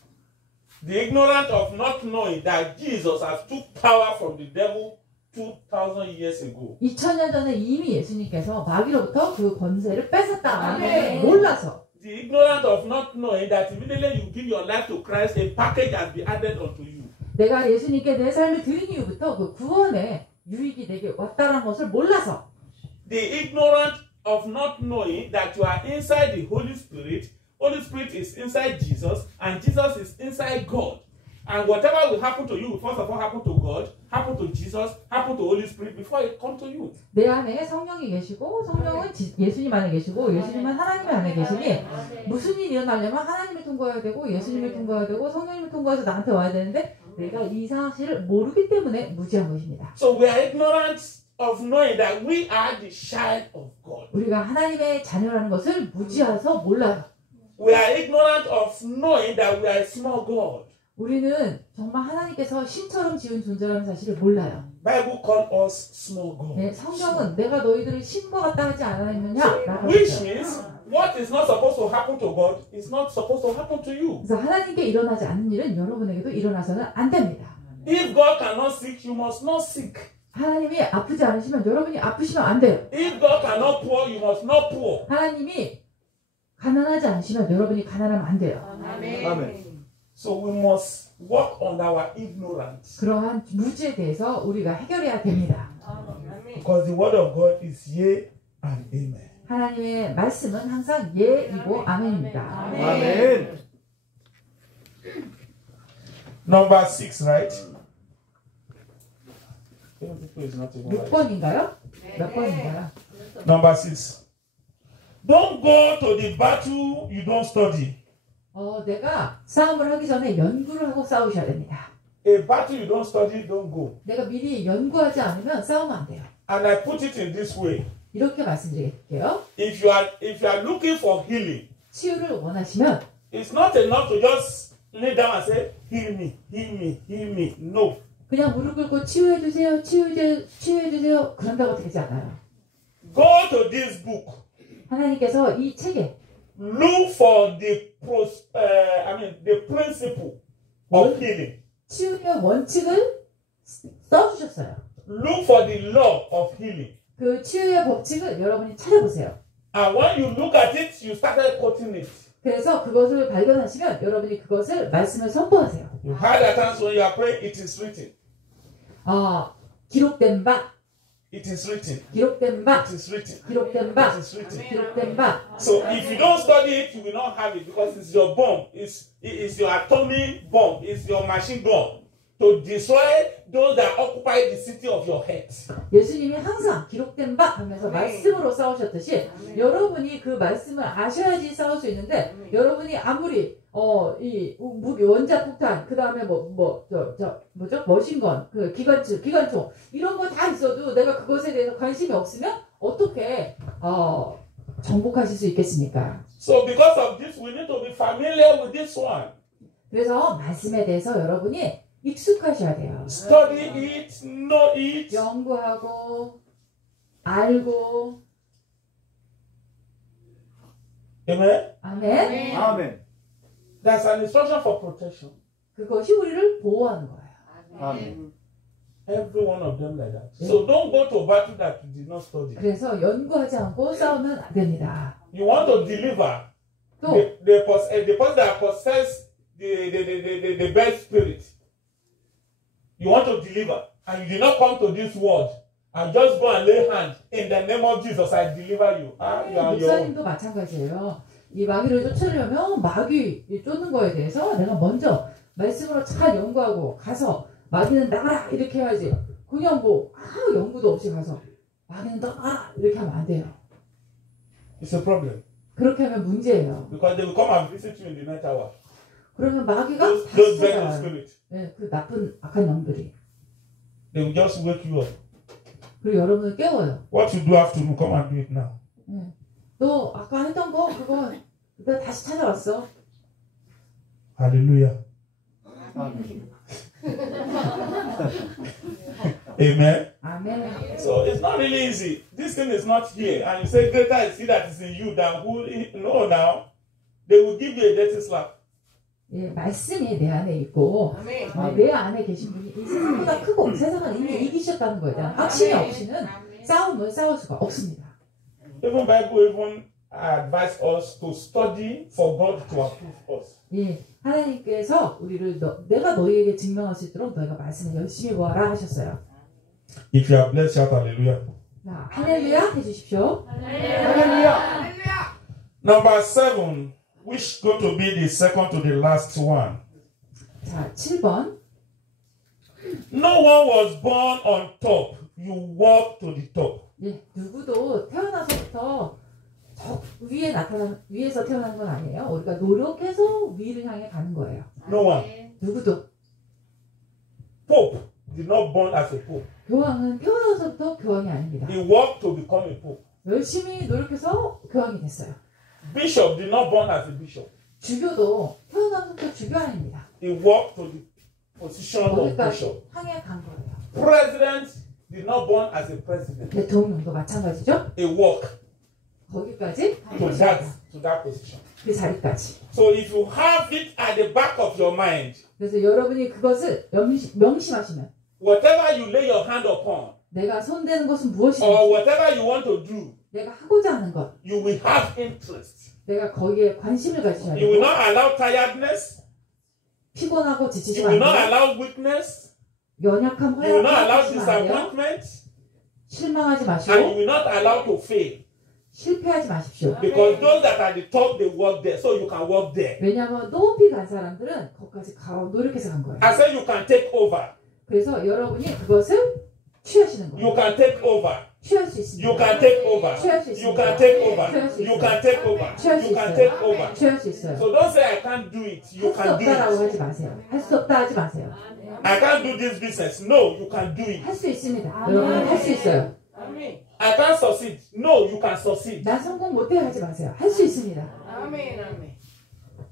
The ignorant of not knowing that Jesus has took power from the devil 2,000 years ago. 2000년 전에 이미 예수님께서 마귀로부터 그 권세를 뺏었다는 걸 몰라서. The ignorant of not knowing that immediately you give your life to Christ, a package has been added unto you. 내가 예수님께 내 삶을 드린 이후부터 그 구원의 유익이 내게 왔다는 것을 몰라서. The ignorant of not knowing that you are inside the Holy Spirit. Holy Spirit is inside Jesus, and Jesus is inside God. And whatever will happen to you, first of all, happen to God, happen to Jesus, happen to Holy Spirit before it comes to you. 내 안에 성령이 계시고 성령은 예수님 안에 계시고 예수님은 하나님 안에 계시니 무슨 일이 일어나려면 하나님을 통과해야 되고 예수님을 통과해야 되고 성령님을 통과해서 나한테 와야 되는데 내가 이 사실을 모르기 때문에 무지한 것입니다. So we are ignorant of knowing that we are the child of God. 우리가 하나님의 자녀라는 것을 무지해서 몰라요. We are ignorant of knowing that we are a small God. 우리는 정말 하나님께서 신처럼 지은 존재라는 사실을 몰라요. Bible called us small God. 네, 성경은 내가 너희들을 신과 같다 하지 않았느냐? 라고 Which 했어요. means what is not supposed to happen to God is not supposed to happen to you. 그래서 하나님께 일어나지 않는 일은 여러분에게도 일어나서는 안 됩니다. If God cannot sick, you must not sick. 하나님이 아프지 않으시면 여러분이 아프시면 안 돼요. If God cannot pour, you must not pour. 하나님이 가난하지 않으시면 여러분이 가난하면 안 돼요. 아멘. So we must work on our ignorance. 그러한 무지에 대해서 우리가 해결해야 됩니다. Because the word of God is yea and amen. 하나님의 말씀은 항상 예이고 아멘입니다. 아멘. Number 6, right? 6번인가요? 몇 번인가요? Number 6. Don't go to the battle you don't study. 내가 싸움을 하기 전에 연구를 하고 싸우셔야 됩니다. A battle you don't study, don't go. 내가 미리 연구하지 않으면 싸우면 안 돼요. And I put it in this way. 이렇게 말씀드릴게요. If you are looking for healing, 치유를 원하시면 it's not enough to just lay down and say, heal me, heal me, heal me. No. 그냥 무릎 꿇고 치유해주세요, 치유해주세요. 그런다고 되지 않아요. Go to this book. 하나님께서 이 책에 Look for the principle of healing. 치유의 원칙을 써주셨어요. Look for the law of healing. 그 치유의 법칙을 여러분이 찾아보세요. And when you look at it, you started quoting it. 그래서 그것을 발견하시면 여러분이 그것을 말씀을 선포하세요. You had at times when you are praying, it is written. 기록된 바, It is written. 기록된 바, It is written. 기록된 바, It is written. 기록된 바. So if you don't study it, you will not have it because it's your bomb. It's your atomic bomb. It's your machine gun to destroy those that occupy the city of your head. 예수님이 항상 기록된 바 하면서 말씀으로 싸우셨듯이 여러분이 그 말씀을 아셔야지 싸울 수 있는데 여러분이 아무리 이 무기 원자폭탄 그 다음에 뭐죠 머신건 그 기관총 이런 거 다 있어도 내가 그것에 대해서 관심이 없으면 어떻게 정복하실 수 있겠습니까? So because of this, we need to be familiar with this one. 그래서 말씀에 대해서 여러분이 익숙하셔야 돼요. Study it, know it. 연구하고 알고. Amen. 아멘. 아멘. That's an instruction for protection. 그것이 우리를 보호하는 거예요. 아멘. Every one of them like that. So don't go to battle that you did not study. 그래서 연구하지 않고 싸우면 안 됩니다. You want to deliver 또 the person that possess the bad spirit. You want to deliver, and you did not come to this world and just go and lay hands in the name of Jesus. I deliver you. You are your own. 목사님도 마찬가지예요. 이 마귀를 쫓으려면 마귀 쫓는 거에 대해서 내가 먼저 말씀으로 잘 연구하고 가서 마귀는 나가라 이렇게 해야지. 그냥 아무 연구도 없이 가서 마귀는 나가라 이렇게 하면 안 돼요. It's a problem. 그렇게 하면 문제예요. Because they will come and visit you in the night hour. 그러면 마귀가 Those 다시 bad 찾아와요. spirit. 네, 그 나쁜 악한 영들이. They will just wake you up. 그리고 여러분을 깨워요. What you do afternoon, come and do it now. 네. 너 아까 했던 거 그거 내가 다시 찾아왔어. Hallelujah. 아멘. Amen. 아멘. So it's not really easy. This thing is not here. And you say, greater is he that is in you than who. No, now. They will give you a dirty slap. 예, 말씀이 내 안에 있고 내 안에 계신 분이 이 세상보다 크고 세상을 이미 이기셨다는 거에 대한 확신이 없이는 싸움을 싸울 수가 없습니다. Even Bible even advise us to study for God to approve us. 예, 하나님께서 우리를 내가 너희에게 증명할 수 있도록 너희가 말씀을 열심히 구하라 하셨어요. If you are blessed, shout hallelujah. 자, 할렐루야 해주십시오. 할렐루야. Number 7, which is going to be the second to the last one. 자, 7번. No one was born on top. You walk to the top. 예, 누구도 태어나서부터 저 위에서 태어난 건 아니에요. 우리가 노력해서 위를 향해 가는 거예요. No one. 누구도. Pope did not born as a pope. 교황은 태어나서부터 교황이 아닙니다. He walked to become a pope. 열심히 노력해서 교황이 됐어요. Bishop did not born as a bishop. 주교도 태어나서부터 주교 아닙니다. He walked to the position of 거기까지 bishop. 향해 간 거예요. President did not born as a president. 대통령도 마찬가지죠. He walked 거기까지 간 to 것입니다. that position. 그 자리까지. So if you have it at the back of your mind, 그래서 여러분이 그것을 명심하시면 whatever you lay your hand upon, 내가 손대는 것은 or 무엇인지 whatever you want to do, 내가 하고자 하는 것 you will have interest. 내가 거기에 관심을 가지셔야 You will 되고 not allow tiredness. 피곤하고 You 지치시면 will 안 not 돼요. allow weakness. 연약함, You will not allow 허약함 하시면 안 돼요. disappointment. 실망하지 And you 마시고 will not allow to fail. 실패하지 마십시오. Because those that are at the top, they work there. So you can work there. 왜냐하면 높이 간 사람들은 거기까지 노력해서 간 거예요. I said you can take over. 그래서 여러분이 그것을 취하시는 You 거예요. can take over. 취할 수 있습니다. You can take over. 취할 수 You 있습니다. can take over. 취할 수 You 있어요. can take over. 취할 수 You can 있어요. take over. 취할 수 있어요. So don't say I can't do it. You 할 수 can do 없다라고 it. 하지 마세요. 할 수 없다 하지 마세요. I can't do this business. No, you can do it. 할 수 있습니다. 여러분 할 수 있어요. 아멘. I can't succeed. No, you can succeed. 난 성공 못해 하지 마세요. 할 수 있습니다. 아멘. 아멘.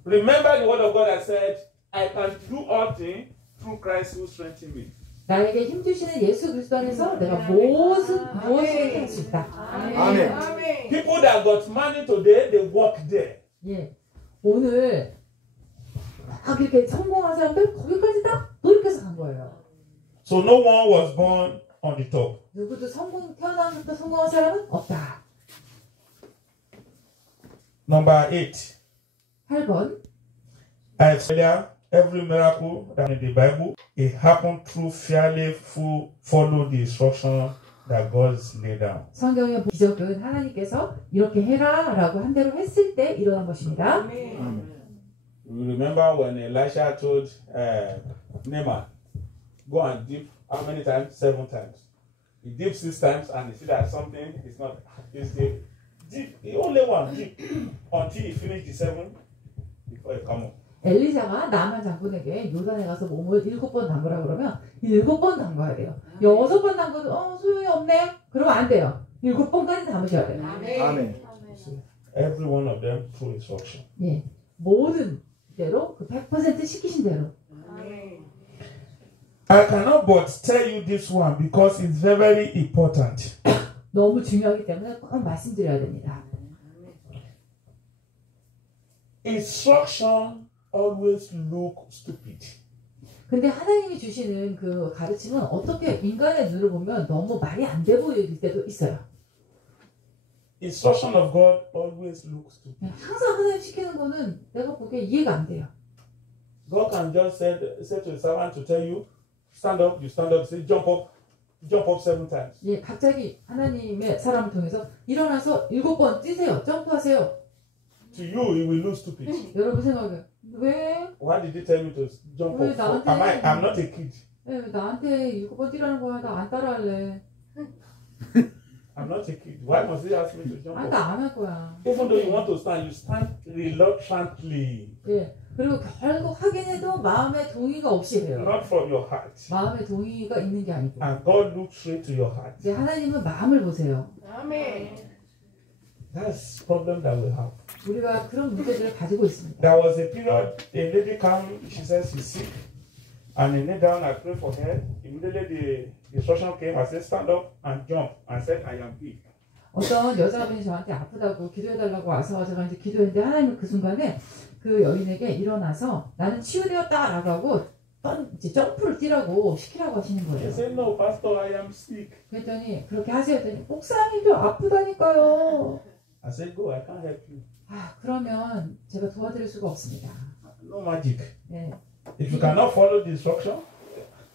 Remember the word of God that said, I can do all things through Christ who strengthens me. 나에게 힘주시는 예수 그리스도 안에서 내가 무엇이든 할 수 있다. 아멘. 아멘. People that got money today, they work there. 예, 오늘 막 이렇게 성공한 사람들 거기까지 딱 노력해서 간 거예요. So no one was born on the top. 누구도 태어나면서부터 성공한 사람은 없다. Number 8. 8번. I said every miracle that in the Bible, it happened through follow the instruction that God laid down. 성경의 기적은 하나님께서 이렇게 해라 라고 한 대로 했을 때 일어난 것입니다. 아멘. You remember when Elisha told Naaman, go and dip how many times? 7 times. He dipped 6 times and he see that something is not. Is the dip? He only one dip until he finished the 7 before he come up. 엘리사가 나만 장군에게 요단에 가서 몸을 7번 담그라 그러면 7번 담가야 돼요. 6번 담그도 소용이 없네? 그러면 안 돼요. 7번까지 담으셔야 돼요. 아멘. 아멘. Every one of them through instruction. 예, 모든 대로 그 100% 시키신 대로. 아멘. I cannot but tell you this one because it's very, very important. 너무 중요하기 때문에 꼭 말씀드려야 됩니다. Instruction always look stupid. 근데 하나님이 주시는 그 가르침은 어떻게 인간의 눈으로 보면 너무 말이 안 돼 보일 때도 있어요. Instruction of God always look stupid. 항상 하나님 시키는 거는 내가 보기에 이해가 안 돼요. God can just say to a servant to tell you, stand up, you stand up, say jump up 7 times. 예, 갑자기 하나님의 사람을 통해서 일어나서 7번 뛰세요. 점프하세요. To you, it will look stupid. 여러분 생각해요. 왜? Why did you tell me to jump 왜 up? 나한테- I'm not a kid. 왜 나한테 7번 뛰라는 거야? 나 안 따라할래. I'm not a kid. Why must he ask me to jump 아니, up? 나 안 할 거야. Even though you want to stand, you stand reluctantly, 예. 그리고 결국 하긴 해도 마음의 동의가 없이 해요. not from your heart. 마음의 동의가 있는 게 아니고. And God looks straight to your heart. 이제 하나님은 마음을 보세요. 아멘. That's the problem that we have. 우리가 그런 문제들을 가지고 있습니다. There was a period a lady came, she says she's sick, and I knelt down, I prayed for her. Immediately the instruction came, I said stand up and jump, and said I am weak. 어떤 여자분이 저한테 아프다고 기도해달라고 와서 제가 이제 기도했는데 하나님은 그 순간에 그 여인에게 일어나서 나는 치유되었다라고 하고 이제 점프를 뛰라고 시키라고 하시는 She 거예요. said, no, Pastor, I am sick. 그랬더니 그렇게 하세요 했더니 목사님도 아프다니까요. I said, go, I can't help you. 아 그러면 제가 도와드릴 수가 없습니다. No magic. 네. If you cannot follow the instruction,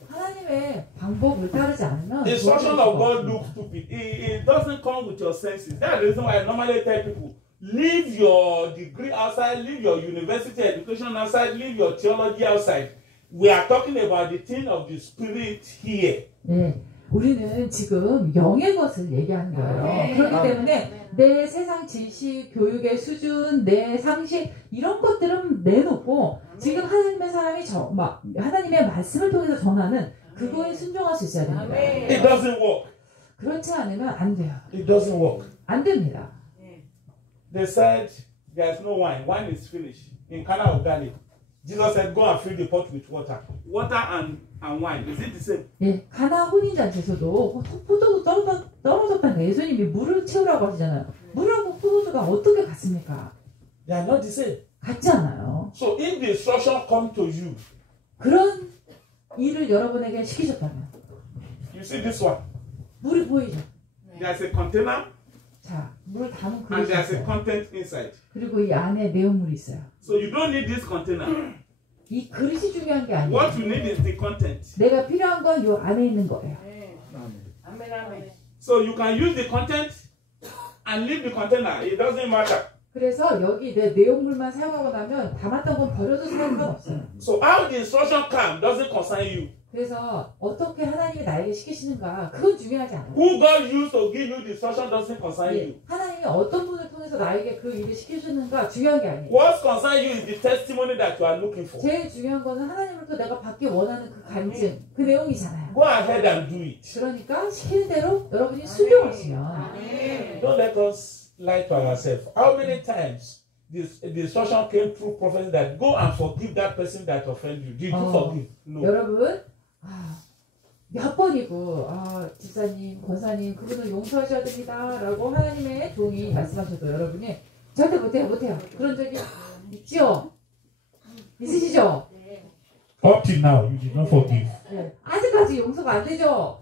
하나님의 방법을 따르지 않으면 the instruction 도와드릴 of 수가 God 없습니다. looks stupid. It doesn't come with your senses. That's the reason why I normally tell people, leave your degree outside, leave your university education outside, leave your theology outside. We are talking about the thing of the spirit here. 네, 우리는 지금 영의 것을 얘기하는 거예요. 네. 그렇기 때문에 내 세상 지식, 교육의 수준, 내 상식 이런 것들은 내놓고 지금 하나님의 사람이 하나님의 말씀을 통해서 전하는 그거에 순종할 수 있어야 됩니다. 아멘. It doesn't work. 그렇지 않으면 안 돼요. It doesn't work. 안 됩니다. They said there's no wine. Wine is finished. In Cana of Galilee, Jesus said, go and fill the pot with water. Water and wine. Is it the same? 예, 가나 혼인잔치에서도 포도주 떨어졌다니까 예수님이 물을 채우라고 하시잖아요. 물하고 포도주가 어떻게 같습니까? They are not the same. 같지 않아요. So if the instruction comes to you, 그런 일을 여러분에게 시키셨다면 you see this one. 물이 보이죠? There's a container 자, 물 담은 and 그릇이 there's a 있어요. content inside. 그리고 이 안에 내용물이 있어요. So you don't need this container. 이 그릇이 중요한 게 아니에요. What you need is the content. 내가 필요한 건 요 안에 있는 거예요. 아멘. 아멘. So you can use the content and leave the container. It doesn't matter. 그래서 여기 내 내용물만 사용하고 나면 담았던 건 버려도 상관없어요. So how the instruction comes doesn't concern you. 그래서 어떻게 하나님이 나에게 시키시는가 그건 중요하지 않아요. Who God used to give you the instruction doesn't concern you. 예, 하나님이 어떤 분을 통해서 나에게 그 일을 시켜주는가 중요한 게 아니에요. What concerns you is the testimony that you are looking for. 제일 중요한 거는 하나님으로부터 내가 받기 원하는 그 간증, 그 내용이잖아요. Go ahead and do it. 그러니까 시키는 대로 여러분이 순종하시면 Don't let us lie to ourselves. How many times the instruction came through prophets that go and forgive that person that offended you? Did you forgive? No. 여러분 몇 번이고 집사님, 권사님 그분을 용서하셔야 됩니다라고 하나님의 종이 말씀하셔도 여러분이 절대 못해요. 그런 적이 있죠? 있으시죠? Up till now, you did not forgive. 네. 아직까지 용서가 안 되죠?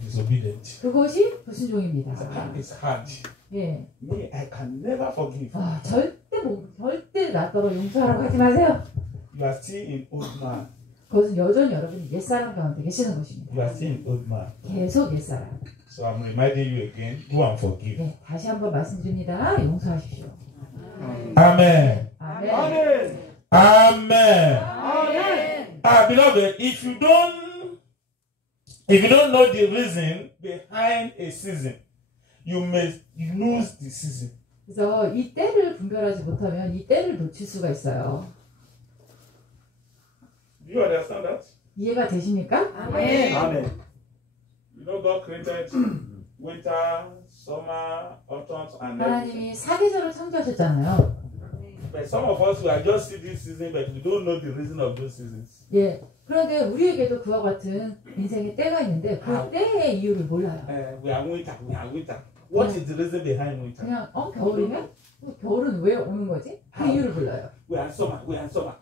Disobedient. 그것이 불순종입니다. It's hard. 예. Me, I can never forgive. 절대 나더러 용서하라고 하지 마세요. You are still in old man. 그것은 여전히 여러분이 옛사람 가운데 계시는 것입니다. You are still in old man. 계속 옛사람. So I'm reminding you again, go and forgive. 네, 다시 한번 말씀드립니다. 용서하십시오. Amen. 아멘. 아멘. Amen. 아멘. Beloved, if you don't know the reason behind a season, you may lose the season. 그래서 이 때를 분별하지 못하면 이 때를 놓칠 수가 있어요. Do you understand that? 이해가 되십니까? 아멘. 아멘. You know God created winter, summer, autumn, and everything. 하나님이 사계절을 창조하셨잖아요. But some of us we are just see this season, but we don't know the reason of those seasons. 예. 그런데 우리에게도 그와 같은 인생의 때가 있는데 그 때의 이유를 몰라요. We are winter. What is the reason behind winter? 그냥 겨울이면 겨울은 왜 오는 거지? 그 이유를 몰라요. We are summer.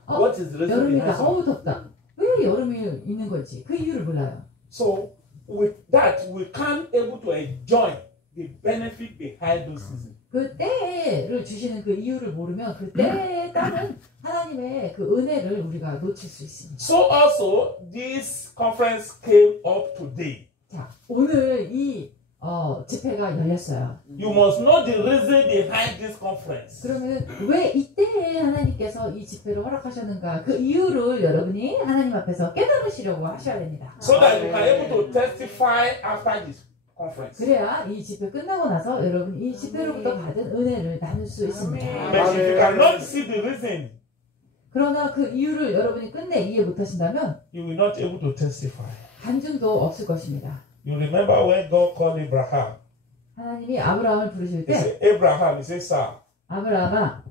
What is the reason 여름이다. behind summer? 덥다. 왜 여름이 있는 건지 그 이유를 몰라요. So with that, we can't able to enjoy the benefit behind those seasons. 그 때를 주시는 그 이유를 모르면 그 때에 따른 하나님의 그 은혜를 우리가 놓칠 수 있습니다. So also, this conference came up today. 자, 오늘 이 집회가 열렸어요. You must know the reason behind this conference. 그러면 왜 이때에 하나님께서 이 집회를 허락하셨는가 그 이유를 여러분이 하나님 앞에서 깨달으시려고 하셔야 됩니다. So that you can able to testify after this conference. 그래야 이 집회 끝나고 나서 여러분 이 집회로부터 받은 은혜를 나눌 수 있습니다. But if you cannot see the reason, 그러나 그 이유를 여러분이 끝내 이해 못하신다면 you will not able to testify. 간증도 없을 것입니다. You remember when God called Abraham? 하나님이 아브라함을 부르실 He 때 said, Abraham, he said, sir, 아브라함아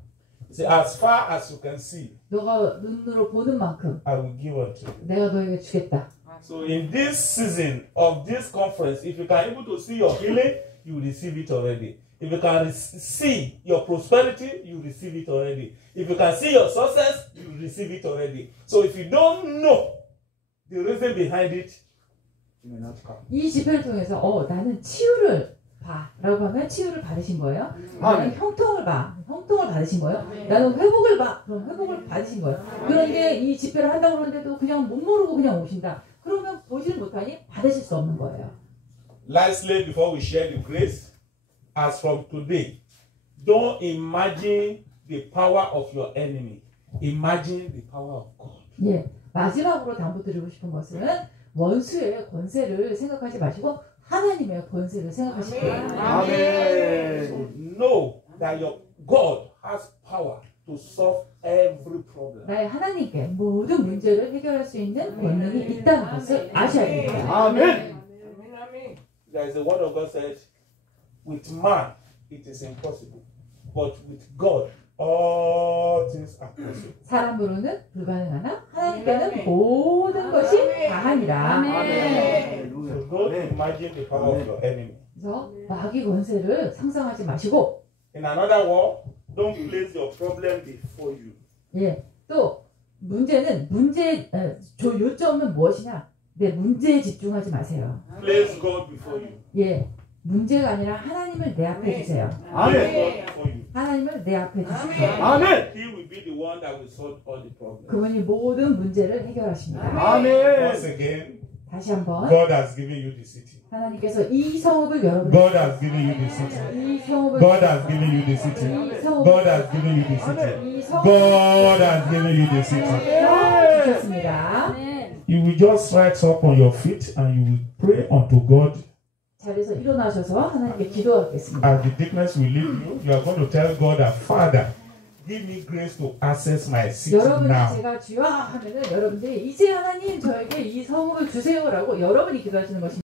he said, as far as you can see, 너가 눈으로 보는 만큼 I will give unto you. 내가 너에게 주겠다. So in this season of this conference, if you can able to see your healing, you will receive it already. If you can see your prosperity, you will receive it already. If you can see your success, you will receive it already. So if you don't know the reason behind it, you may not come. 이 집회를 통해서 나는 치유를 봐 라고 하면 치유를 받으신 거예요. 나는 형통을 봐. 형통을 받으신 거예요. 나는 회복을 봐. 그럼 회복을 받으신 거예요. 그런데 이 집회를 한다고 그러는데도 그냥 못 모르고 그냥 오신다. 그러면 보지를 못하니 받으실 수 없는 거예요. Lastly, before we share the grace, as from today, don't imagine the power of your enemy. Imagine the power of God. 예, 마지막으로 당부드리고 싶은 것은 원수의 권세를 생각하지 마시고 하나님의 권세를 생각하시기 바랍니다. So know that your God has power to solve every problem. 나의 하나님께 모든 문제를 해결할 수 있는 권능이 있다는 것을 아셔야 됩니다. 아멘. There is a word of God said, with man it is impossible, but with God all things are possible. 사람으로는 불가능하나 하나님께는 모든 것이 가하니라. So don't imagine the power of your enemy. 그래서 마귀 권세를 상상하지 마시고, In another word, don't place your problem before you. 예, 또 문제는 요점은 무엇이냐? 내 문제에 집중하지 마세요. Place God before you. 예, 문제가 아니라 하나님을 내 앞에 두세요. Place God before you. 하나님을 내 앞에 두십시오. 아멘. He will be the one that will solve all the problems. 그분이 모든 문제를 해결하십니다. 아멘. Once again, 다시 한번 God has given you the city. 하나님께서 이 성읍을 여러분에게 God has given you the city. 이 성읍을 God has given you the city. God has given you the city. God has given you the city. 주셨습니다. You will just rise up on your feet and you will pray unto God. 자리에서 일어나셔서 하나님께 기도하겠습니다. As the deaconess will lead you, you are going to tell God that, Father, give me grace to access my city 여러분이 now. 제가 주여 하면은 여러분들이 이제 하나님 저에게 이 성읍을 주세요라고 여러분이 기도하시는 것입니다.